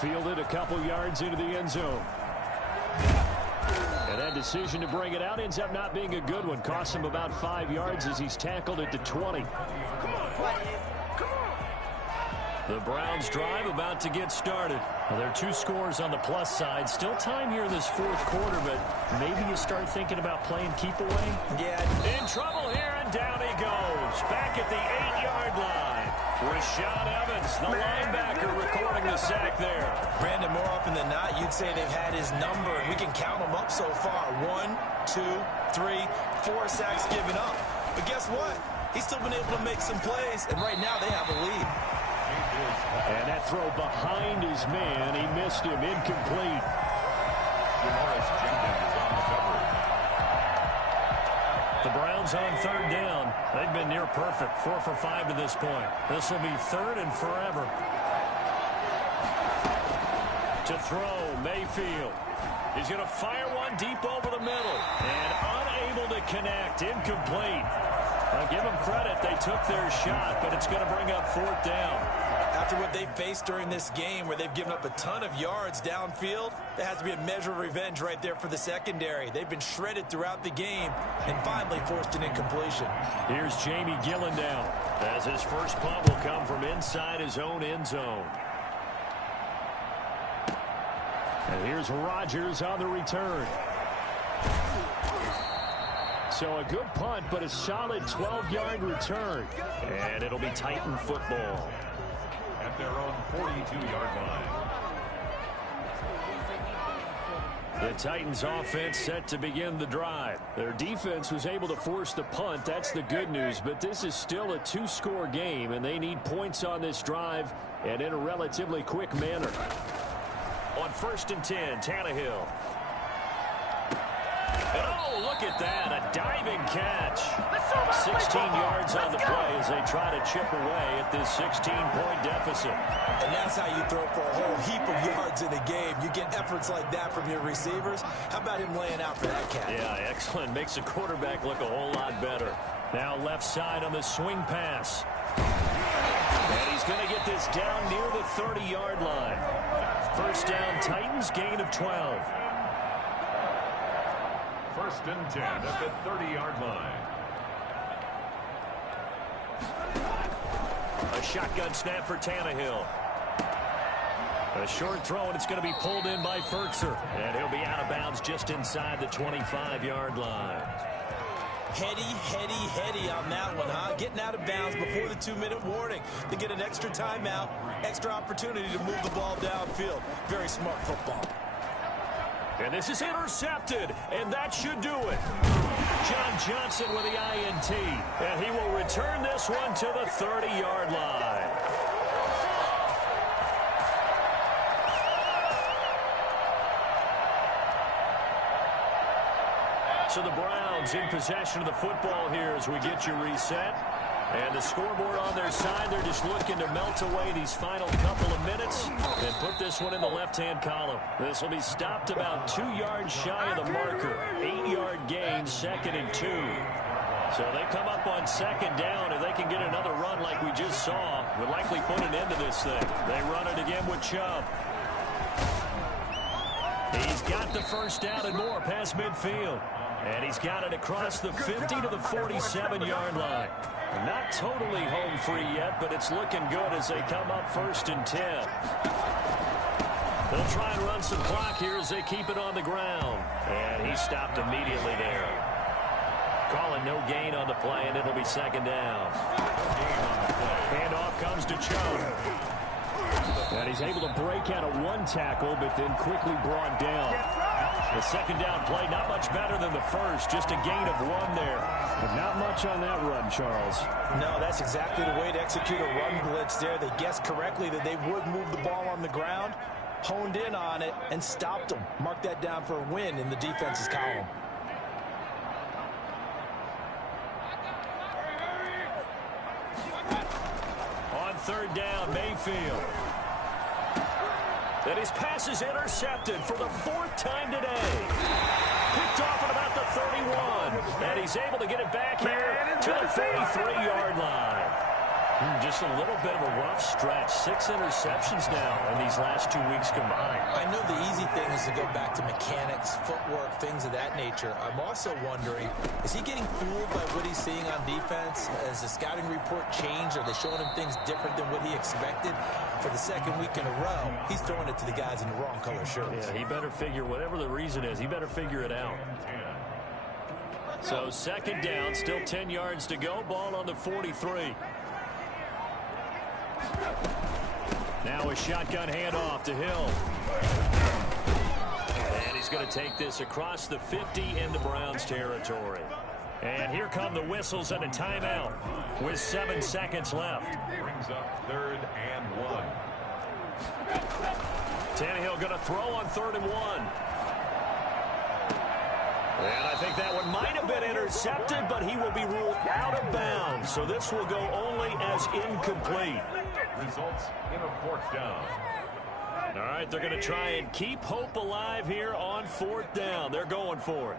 Fielded a couple yards into the end zone. And that decision to bring it out ends up not being a good one. Costs him about 5 yards as he's tackled at the 20. The Browns drive about to get started. Well, there are 2 scores on the plus side. Still time here in this 4th quarter, but maybe you start thinking about playing keep away. Yeah. In trouble here, and down he goes. Back at the 8-yard line. Rashaan Evans, the linebacker, recording the sack there. Brandon, more often than not, you'd say they've had his number, and we can count them up so far. 1, 2, 3, 4 sacks given up. But guess what? He's still been able to make some plays, and right now they have a lead. And that throw behind his man, he missed him, incomplete. Janoris Jenkins on the coverage. The Browns on 3rd down. They've been near perfect, 4 for 5 to this point. This will be 3rd and forever. To throw, Mayfield. He's going to fire one deep over the middle. And unable to connect, incomplete. I'll give them credit, they took their shot, but it's going to bring up 4th down. After what they've faced during this game, where they've given up a ton of yards downfield, there has to be a measure of revenge right there for the secondary. They've been shredded throughout the game and finally forced an incompletion. Here's Jamie Gillendow as his first punt will come from inside his own end zone. And here's Rodgers on the return. So a good punt, but a solid 12-yard return. And it'll be Titan football. At their own 42-yard line. The Titans offense set to begin the drive. Their defense was able to force the punt. That's the good news. But this is still a two-score game, and they need points on this drive and in a relatively quick manner. On 1st and 10, Tannehill. And oh, look at that, a diving catch. 16 yards on the play as they try to chip away at this 16-point deficit. And that's how you throw for a whole heap of yards in a game. You get efforts like that from your receivers. How about him laying out for that catch? Yeah, excellent. Makes the quarterback look a whole lot better. Now left side on the swing pass. And he's going to get this down near the 30-yard line. First down, Titans, gain of 12. 1st and 10 at the 30-yard line. A shotgun snap for Tannehill. A short throw, and it's going to be pulled in by Furtzer. And he'll be out of bounds just inside the 25-yard line. Heady on that one, huh? Getting out of bounds before the 2-minute warning to get an extra timeout, extra opportunity to move the ball downfield. Very smart football. And this is intercepted, and that should do it. John Johnson with the INT, and he will return this one to the 30-yard line. So the Browns in possession of the football here as we get you reset. And the scoreboard on their side, they're just looking to melt away these final couple of minutes and put this one in the left-hand column. This will be stopped about 2 yards shy of the marker. 8-yard gain, 2nd and 2. So they come up on 2nd down. If they can get another run like we just saw, would likely put an end to this thing. They run it again with Chubb. He's got the first down and more past midfield. And he's got it across the 50 to the 47-yard line. Not totally home free yet, but it's looking good as they come up 1st and 10. They'll try and run some clock here as they keep it on the ground. And he stopped immediately there. Calling no gain on the play, and it'll be 2nd down. Handoff comes to Chubb. And he's able to break out of one tackle, but then quickly brought down. The 2nd down play, not much better than the first, just a gain of 1 there. But not much on that run, Charles. No, that's exactly the way to execute a run blitz there. They guessed correctly that they would move the ball on the ground, honed in on it, and stopped them. Mark that down for a win in the defense's column. On 3rd down, Mayfield. And his pass is intercepted for the 4th time today. Picked off at about the 31. And he's able to get it back here to the 43-yard line. Just a little bit of a rough stretch. 6 interceptions now in these last 2 weeks combined. I know the easy thing is to go back to mechanics, footwork, things of that nature. I'm also wondering, is he getting fooled by what he's seeing on defense? Has the scouting report changed? Are they showing him things different than what he expected? For the 2nd week in a row, he's throwing it to the guys in the wrong color shirts. Yeah, he better figure, whatever the reason is, he better figure it out. So 2nd down, still 10 yards to go. Ball on the 43. Now a shotgun handoff to Hill. And he's going to take this across the 50 into Browns territory. And here come the whistles and a timeout with 7 seconds left. Brings up 3rd and 1. Tannehill going to throw on 3rd and 1. And I think that one might have been intercepted, but he will be ruled out of bounds. So this will go only as incomplete. Results in a 4th down. All right, they're going to try and keep hope alive here on 4th down. They're going for it.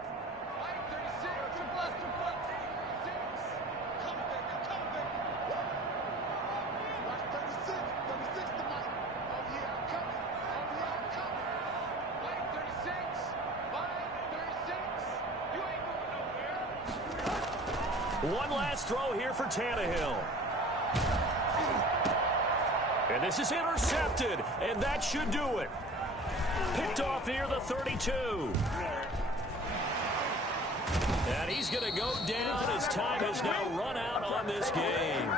One last throw here for Tannehill. And this is intercepted, and that should do it. Picked off near the 32. And he's going to go down as time has now run out on this game.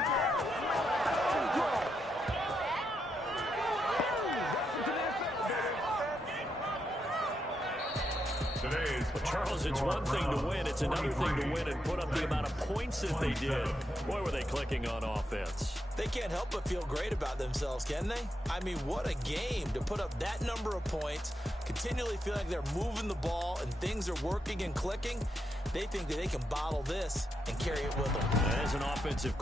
Well, Charles, it's one thing to win. It's another thing to win and put up the amount of points that they did. Boy, were they clicking on offense. They can't help but feel great about themselves, can they? I mean, what a game to put up that number of points, continually feel like they're moving the ball and things are working and clicking. They think that they can bottle this and carry it with them. As an offensive